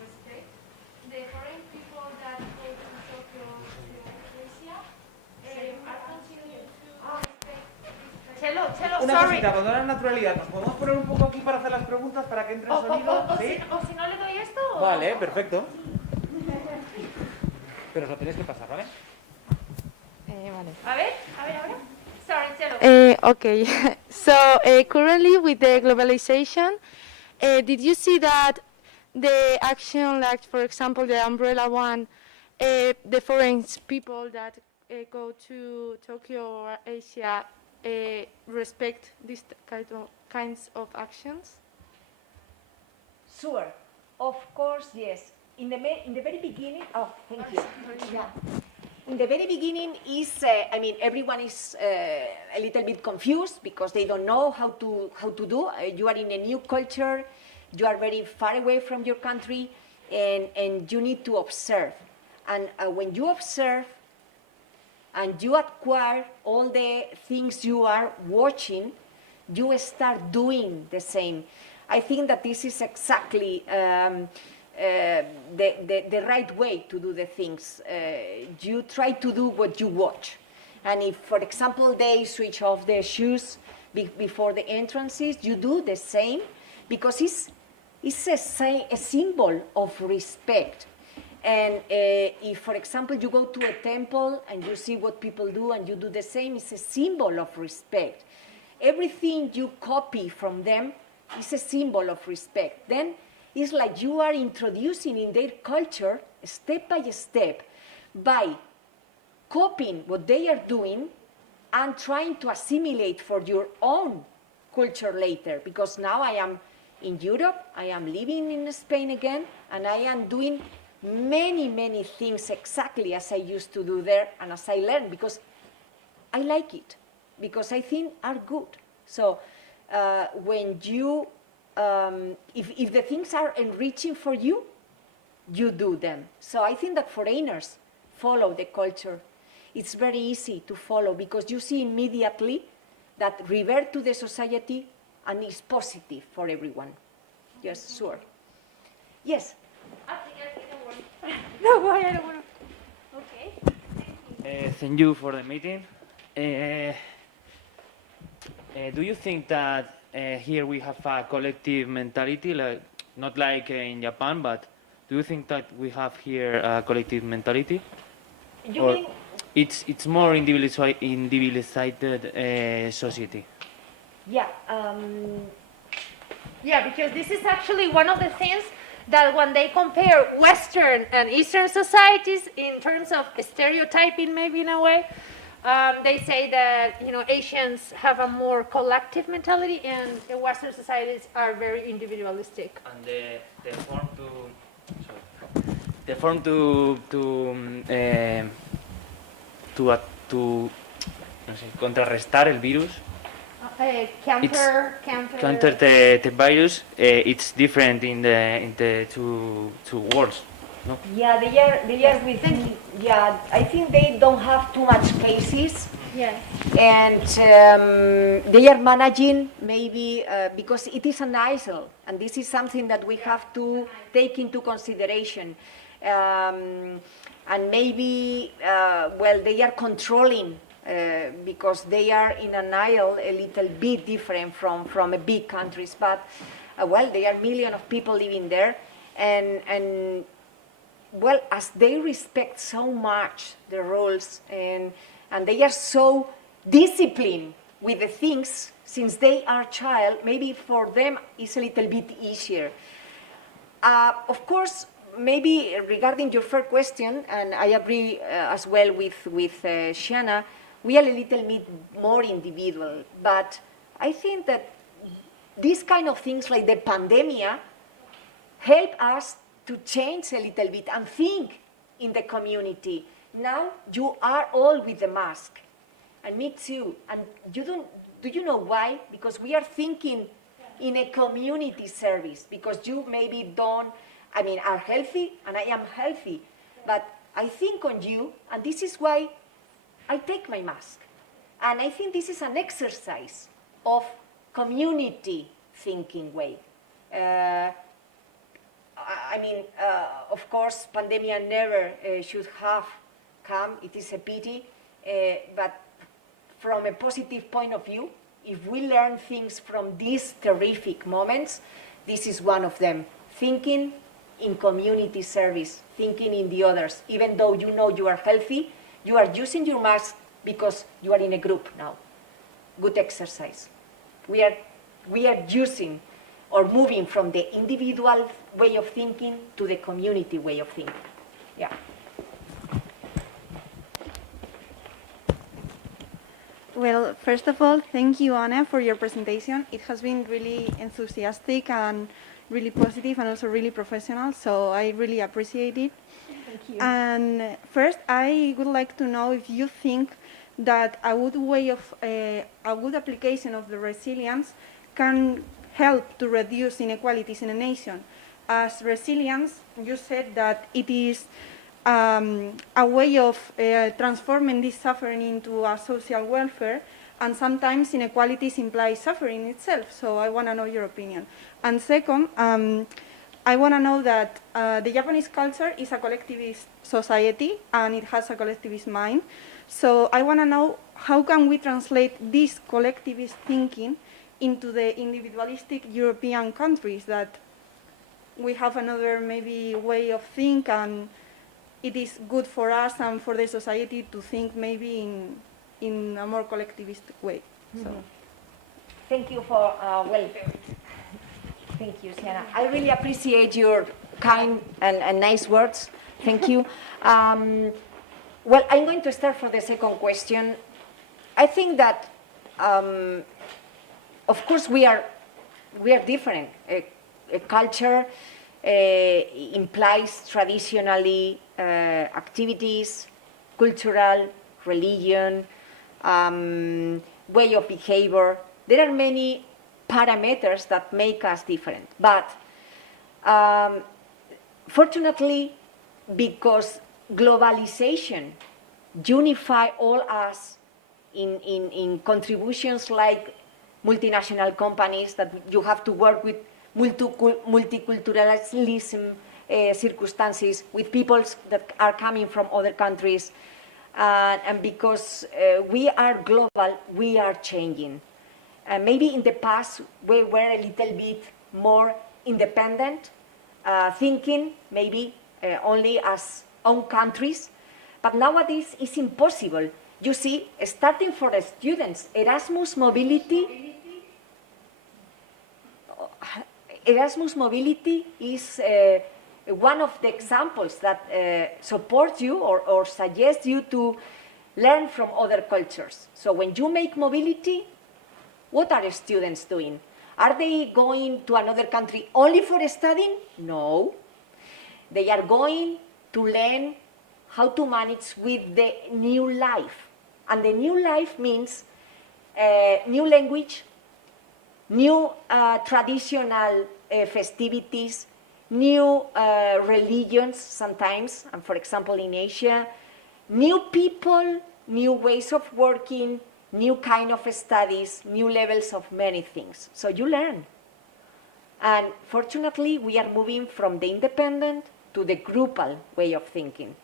respect? The foreign people that go to Tokyo to EURASIA are continuing to respect this kind of... Chelo, Una sorry. cosita, con toda la naturalidad, ¿nos podemos poner un poco aquí para hacer las preguntas para que entre el sonido? ¿Sí? O si no le doy esto. Vale, perfecto. Pero os lo tenéis que pasar, ¿vale? A ver. Sorry, Chelo. Okay, so currently with the globalization, did you see that the action, like for example the umbrella one, the foreign people that go to Tokyo or Asia respect these kinds of actions? Sure. Of course, yes. In the very beginning, oh, thank you. Yeah. In the very beginning everyone is a little bit confused because they don't know how to do. You are in a new culture, you are very far away from your country, and you need to observe. And when you observe and you acquire all the things you are watching, you start doing the same. I think that this is exactly the right way to do the things. You try to do what you watch. And if, for example, they switch off their shoes before the entrances, you do the same because it's a symbol of respect. And if, for example, you go to a temple and you see what people do and you do the same, it's a symbol of respect. Everything you copy from them is a symbol of respect. Then it's like you are introducing in their culture step by step by copying what they are doing and trying to assimilate for your own culture later. Because now I am in Europe, I am living in Spain again, and I am doing many things exactly as I used to do there and as I learned because I like it, because I think are good. So when you, if the things are enriching for you, you do them. So I think that foreigners follow the culture. It's very easy to follow because you see immediately that revert to the society and is positive for everyone. Yes, sure. Yes. No, why I don't want to. Okay. Thank you for the meeting. Do you think that here we have a collective mentality, like not like in Japan, but do you think that we have here a collective mentality? You or mean? it's more individualized society? Yeah. Yeah, because this is actually one of the things that when they compare Western and Eastern societies in terms of stereotyping, maybe in a way, they say that Asians have a more collective mentality, and the Western societies are very individualistic. And the form to no sé, contrarrestar el virus. Counter the virus, it's different in the two worlds, no? Yeah, they are within. Yeah, I think they don't have too much cases. Yes. And they are managing maybe because it is an isle, and this is something that we have to take into consideration. And maybe, well, they are controlling because they are in an isle a little bit different from a big countries. But, well, there are millions of people living there. And well, as they respect so much the rules and they are so disciplined with the things, since they are child, maybe for them it's a little bit easier. Of course, maybe regarding your first question, and I agree as well with Shanna, we are a little bit more individual, but I think that these kind of things like the pandemic help us to change a little bit and think in the community. Now you are all with the mask, and me too. And you don't. Do you know why? Because we are thinking in a community service. Because you maybe don't. I mean, are healthy, and I am healthy, but I think on you, and this is why I take my mask. And I think this is an exercise of community thinking way. Of course, pandemic never should have come. It is a pity. But from a positive point of view, if we learn things from these terrific moments, this is one of them. Thinking in community service, thinking in the others. Even though you know you are healthy, you are using your mask because you are in a group now. Good exercise. We are using or moving from the individual way of thinking to the community way of thinking. Yeah. Well, first of all, thank you, Anna, for your presentation. It has been really enthusiastic and really positive and also really professional, so I really appreciate it. Thank you. And first, I would like to know if you think that a good application of the resilience can help to reduce inequalities in a nation. As resilience, you said that it is a way of transforming this suffering into a social welfare, and sometimes inequalities imply suffering itself. So I want to know your opinion. And second, I want to know that the Japanese culture is a collectivist society and it has a collectivist mind. So I want to know how can we translate this collectivist thinking into the individualistic European countries that we have another maybe way of think, and it is good for us and for the society to think maybe in a more collectivistic way. So. Thank you for, thank you, Sienna. I really appreciate your kind and nice words. Thank you. Well, I'm going to start for the second question. I think that, of course, we are different. A culture implies traditionally activities, cultural, religion, way of behavior. There are many parameters that make us different. But fortunately, because globalization unify all us in contributions like multinational companies that you have to work with multiculturalism circumstances, with peoples that are coming from other countries. And because we are global, we are changing. Maybe in the past, we were a little bit more independent, thinking maybe only as own countries. But nowadays, it's impossible. You see, starting for the students, Erasmus mobility is one of the examples that supports you or suggests you to learn from other cultures. So when you make mobility, what are students doing? Are they going to another country only for studying? No. They are going to learn how to manage with the new life. And the new life means new language, new traditional festivities, new religions sometimes, and for example in Asia, new people, new ways of working, new kind of studies, new levels of many things. So you learn. And fortunately, we are moving from the independent to the groupal way of thinking.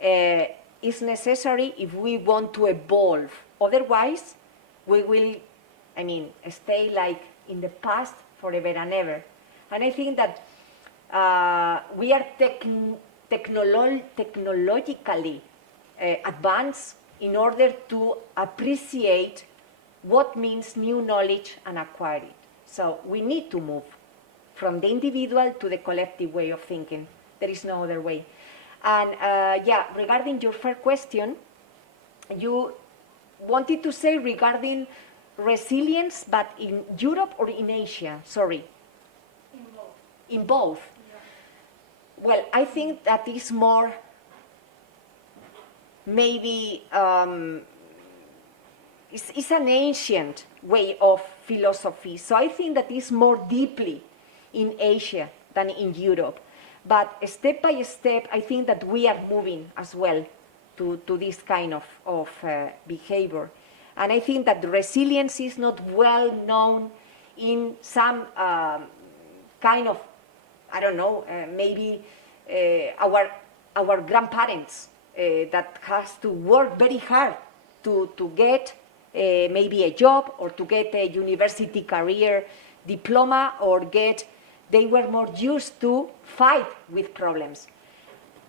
It's necessary if we want to evolve. Otherwise, we will, stay like in the past forever and ever. And I think that we are technologically advanced in order to appreciate what means new knowledge and acquire it. So we need to move from the individual to the collective way of thinking. There is no other way. And regarding your first question, you wanted to say regarding resilience, but in Europe or in Asia? Sorry. In both. In both. Well, I think that is more maybe it's an ancient way of philosophy. So I think that is more deeply in Asia than in Europe. But step by step, I think that we are moving as well to this kind of behavior. And I think that resilience is not well known in some kind of, I don't know, maybe our grandparents that has to work very hard to get maybe a job or to get a university career diploma or they were more used to fight with problems.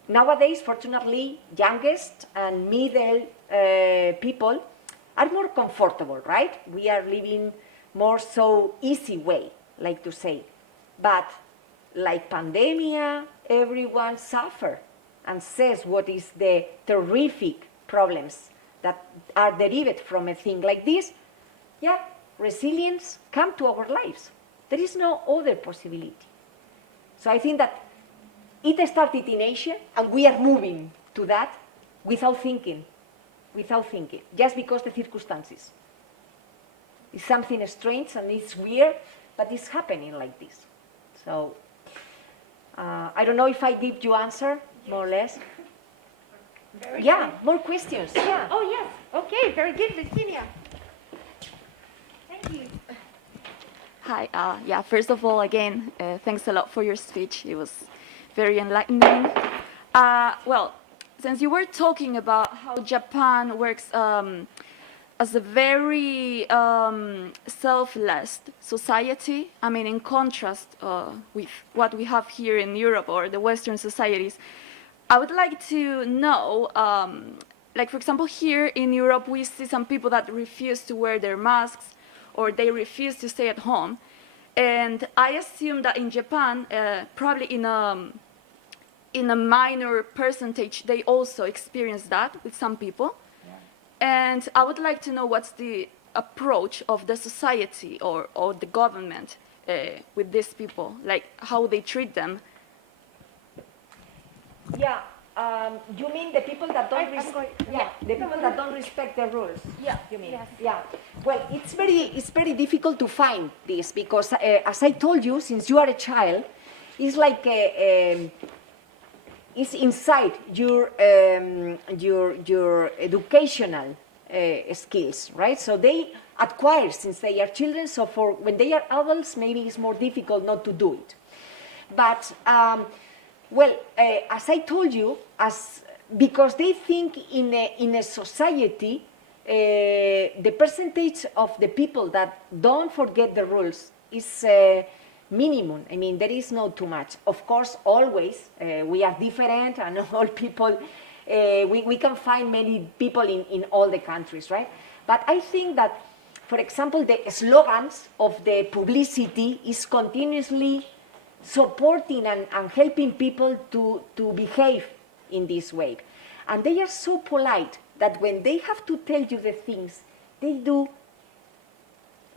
Nowadays, fortunately, youngest and middle people are more comfortable, right? We are living more so easy way, like to say. But like pandemia, everyone suffer and says what is the terrific problems that are derived from a thing like this. Yeah, resilience come to our lives. There is no other possibility. So I think that it started in Asia and we are moving to that without thinking, just because the circumstances. It's something strange and it's weird, but it's happening like this. So I don't know if I give you answer, more or less. Very Yeah, good. more questions. Yeah. Oh, yes. Okay, very good, Virginia. Thank you. Hi, yeah, first of all, again, thanks a lot for your speech. It was very enlightening. Well, since you were talking about how Japan works as a very selfless society, I mean, in contrast with what we have here in Europe or the Western societies, I would like to know, like, for example, here in Europe, we see some people that refuse to wear their masks or they refuse to stay at home. And I assume that in Japan, probably in a minor percentage, they also experience that with some people. Yeah. And I would like to know what's the approach of the society or the government with these people, like how they treat them. Yeah, you mean the people that don't the people that don't respect the rules? Yeah, you mean? yes. Yeah. Well, it's very difficult to find this because, as I told you, since you are a child, it's like it's inside your educational skills, right? So they acquire since they are children. So for when they are adults, maybe it's more difficult not to do it. But well, as I told you, because they think in a society, the percentage of the people that don't forget the rules is minimum. I mean, there is not too much. Of course, always we are different, and all people, we can find many people in all the countries, right? But I think that, for example, the slogans of the publicity is continuously supporting and helping people to behave in this way. And they are so polite that when they have to tell you the things, they do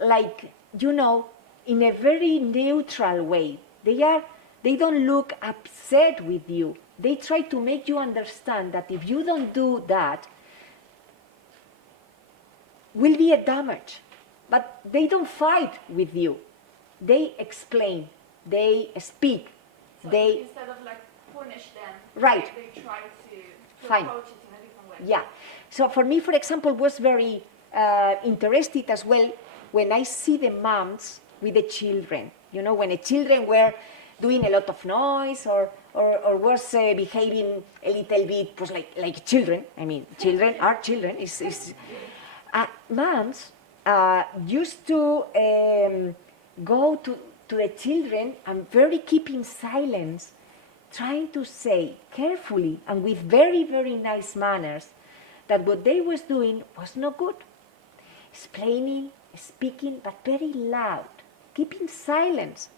like, you know, in a very neutral way. They don't look upset with you. They try to make you understand that if you don't do that, will be a damage. But they don't fight with you. They explain. They speak. So they instead of like punish them, right. they try to Fine. approach it in a different way. Yeah. So for me, for example, was very interested as well when I see the moms with the children. You know, when the children were doing a lot of noise or was behaving a little bit, was like children. I mean, children are children. Moms used to go to the children and very keeping silence, trying to say carefully and with very, very nice manners that what they was doing was not good. Explaining, speaking, but very loud, keeping silence.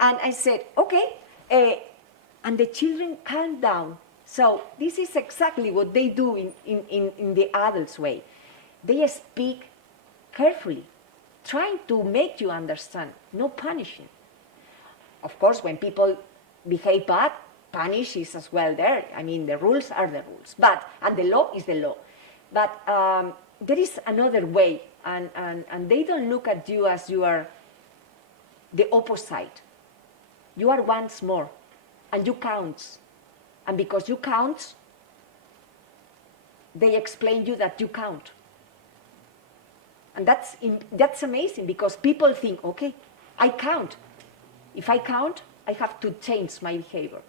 And I said, okay, and the children calmed down. So this is exactly what they do in the adults' way. They speak carefully, trying to make you understand, no punishing. Of course, when people behave bad, punish is as well there. I mean, the rules are the rules, and the law is the law. But there is another way, and they don't look at you as you are the opposite. You are once more, and you count. And because you count, they explain you that you count. And that's amazing, because people think, okay, I count. If I count, I have to change my behavior.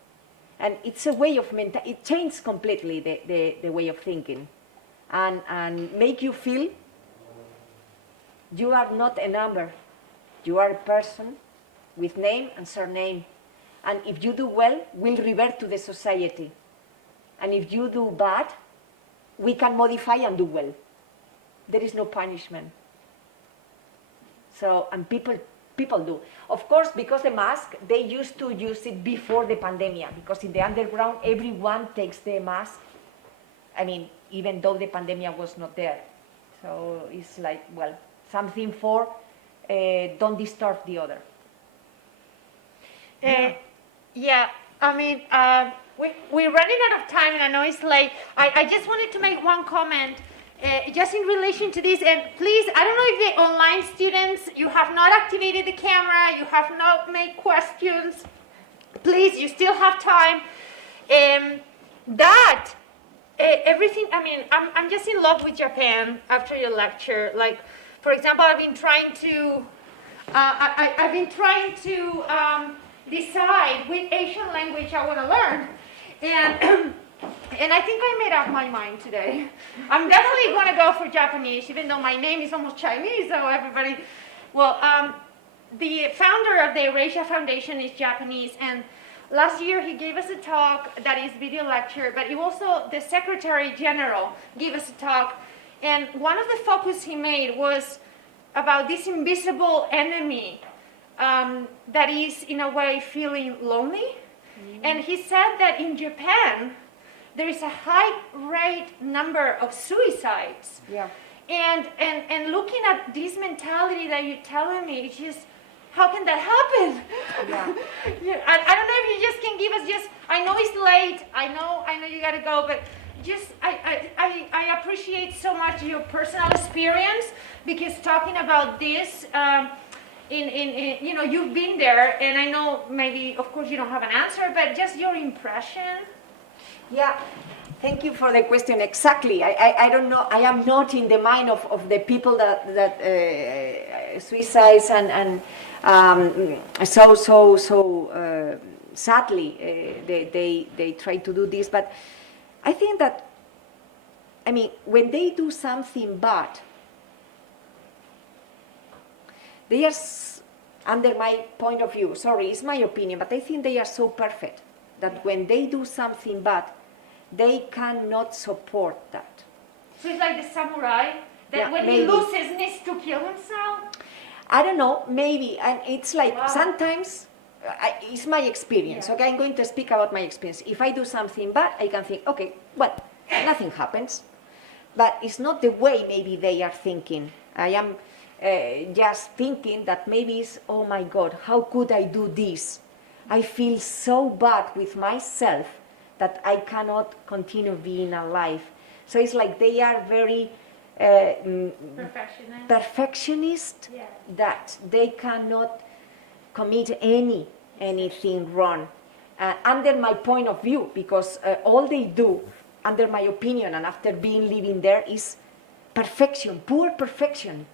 And it's a way of it changes completely the way of thinking. And make you feel you are not a number. You are a person with name and surname. And if you do well, we'll revert to the society. And if you do bad, we can modify and do well. There is no punishment. So, and people do. Of course, because the mask, they used to use it before the pandemic, because in the underground, everyone takes the mask. I mean, even though the pandemic was not there. So it's like, well, something for don't disturb the other. Yeah, I mean, we're running out of time, and I know it's late. I just wanted to make one comment, just in relation to this. And please, I don't know if the online students, you have not activated the camera, you have not made questions. Please, you still have time. Everything, I mean, I'm just in love with Japan after your lecture. Like, for example, I've been trying to decide which Asian language I want to learn, and I think I made up my mind today. I'm definitely going to go for Japanese, even though my name is almost Chinese. So everybody, well, the founder of the EURASIA Foundation is Japanese, and last year he gave us a talk that is video lecture, but he also, the Secretary General, gave us a talk, and one of the focus he made was about this invisible enemy that is, in a way, feeling lonely. Mm-hmm. And he said that in Japan, there is a high rate number of suicides. Yeah. And looking at this mentality that you're telling me, it's just, how can that happen? Yeah. Yeah, I don't know if you just can give us I know it's late, I know you gotta go, but just, I appreciate so much your personal experience, because talking about this, you know, you've been there, and I know maybe, of course, you don't have an answer, but just your impression. Yeah, thank you for the question. Exactly. I don't know. I am not in the mind of the people that suicides and so sadly they try to do this. But I think that, I mean, when they do something bad, they are, under my point of view, sorry, it's my opinion, but I think they are so perfect that when they do something bad, they cannot support that. So it's like the samurai that when he loses needs to kill himself? I don't know, maybe. And it's like sometimes, it's my experience, okay? I'm going to speak about my experience. If I do something bad, I can think, okay, well, nothing happens. But it's not the way maybe they are thinking. I am just thinking that maybe it's, oh my God, how could I do this? I feel so bad with myself that I cannot continue being alive. So it's like they are very perfectionist, that they cannot commit anything wrong. Under my point of view, because all they do, under my opinion, and after living there, is perfection, poor perfection,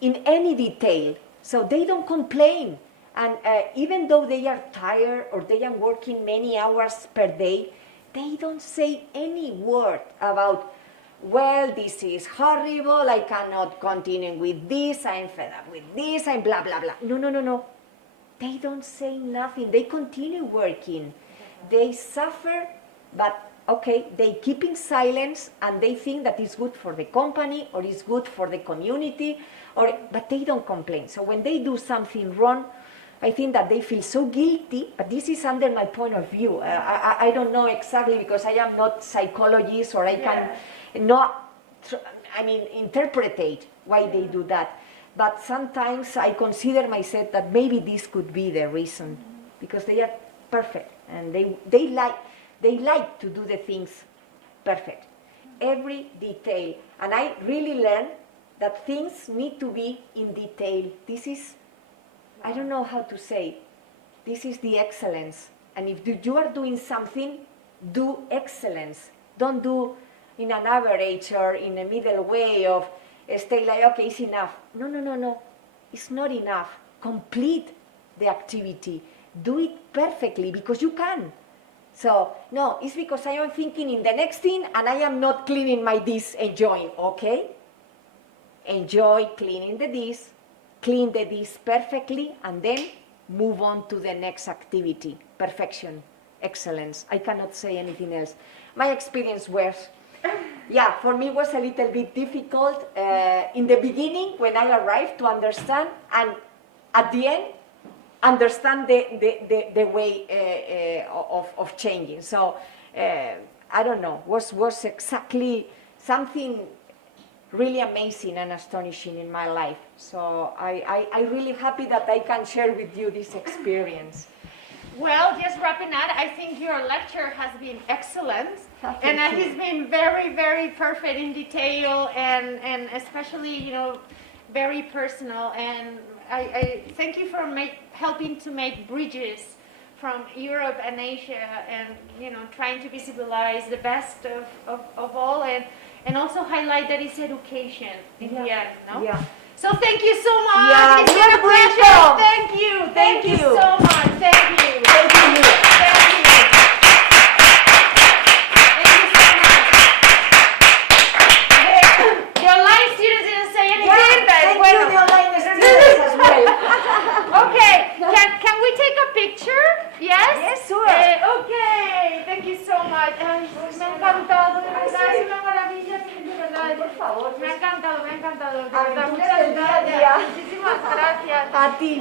in any detail. So they don't complain. And even though they are tired or they are working many hours per day, they don't say any word about, well, this is horrible, I cannot continue with this, I'm fed up with this, I'm blah, blah, blah. No. They don't say nothing. They continue working. They suffer, but okay, they keep in silence, and they think that it's good for the company or it's good for the community, but they don't complain. So when they do something wrong, I think that they feel so guilty, but this is under my point of view. I don't know exactly, because I am not psychologist, or I can not, interpret why they do that. but sometimes I consider myself that maybe this could be the reason, because they are perfect and they like to do the things perfect, every detail. And I really learned that things need to be in detail. This is, I don't know how to say, this is the excellence. And if you are doing something, do excellence. Don't do in an average or in a middle way of stay like, okay, it's enough. No, no, no, no. It's not enough. Complete the activity. Do it perfectly because you can. So, no, it's because I am thinking in the next thing and I am not cleaning my dish, enjoying, okay? Enjoy cleaning the dish, clean the dish perfectly, and then move on to the next activity. Perfection, excellence. I cannot say anything else. My experience was, yeah, for me was a little bit difficult in the beginning when I arrived to understand, and at the end, understand the way of changing. So, I don't know, was exactly something really amazing and astonishing in my life. So I'm really happy that I can share with you this experience. Well, just wrapping up, I think your lecture has been excellent. Thank And you. it's been very, very perfect in detail and especially, very personal. And I thank you for helping to make bridges from Europe and Asia and, trying to visualize the best of all and also highlight that it's education in the end, no? Yeah. So thank you so much. Yeah, It's you're been a pleasure. welcome. Thank you. Thank you so much. Thank you. Thank you. Thank you. Thank you so much. The online students didn't say anything, Yeah, but thank bueno. you, the online students as well. Okay, can we take a picture? Yes? Yes, sure. Okay, thank you so much. Ay, me ha encantado, de verdad, es una maravilla, de verdad. Por favor. Me ha encantado, de verdad. Aventuras del día a día. Muchísimas gracias. A ti.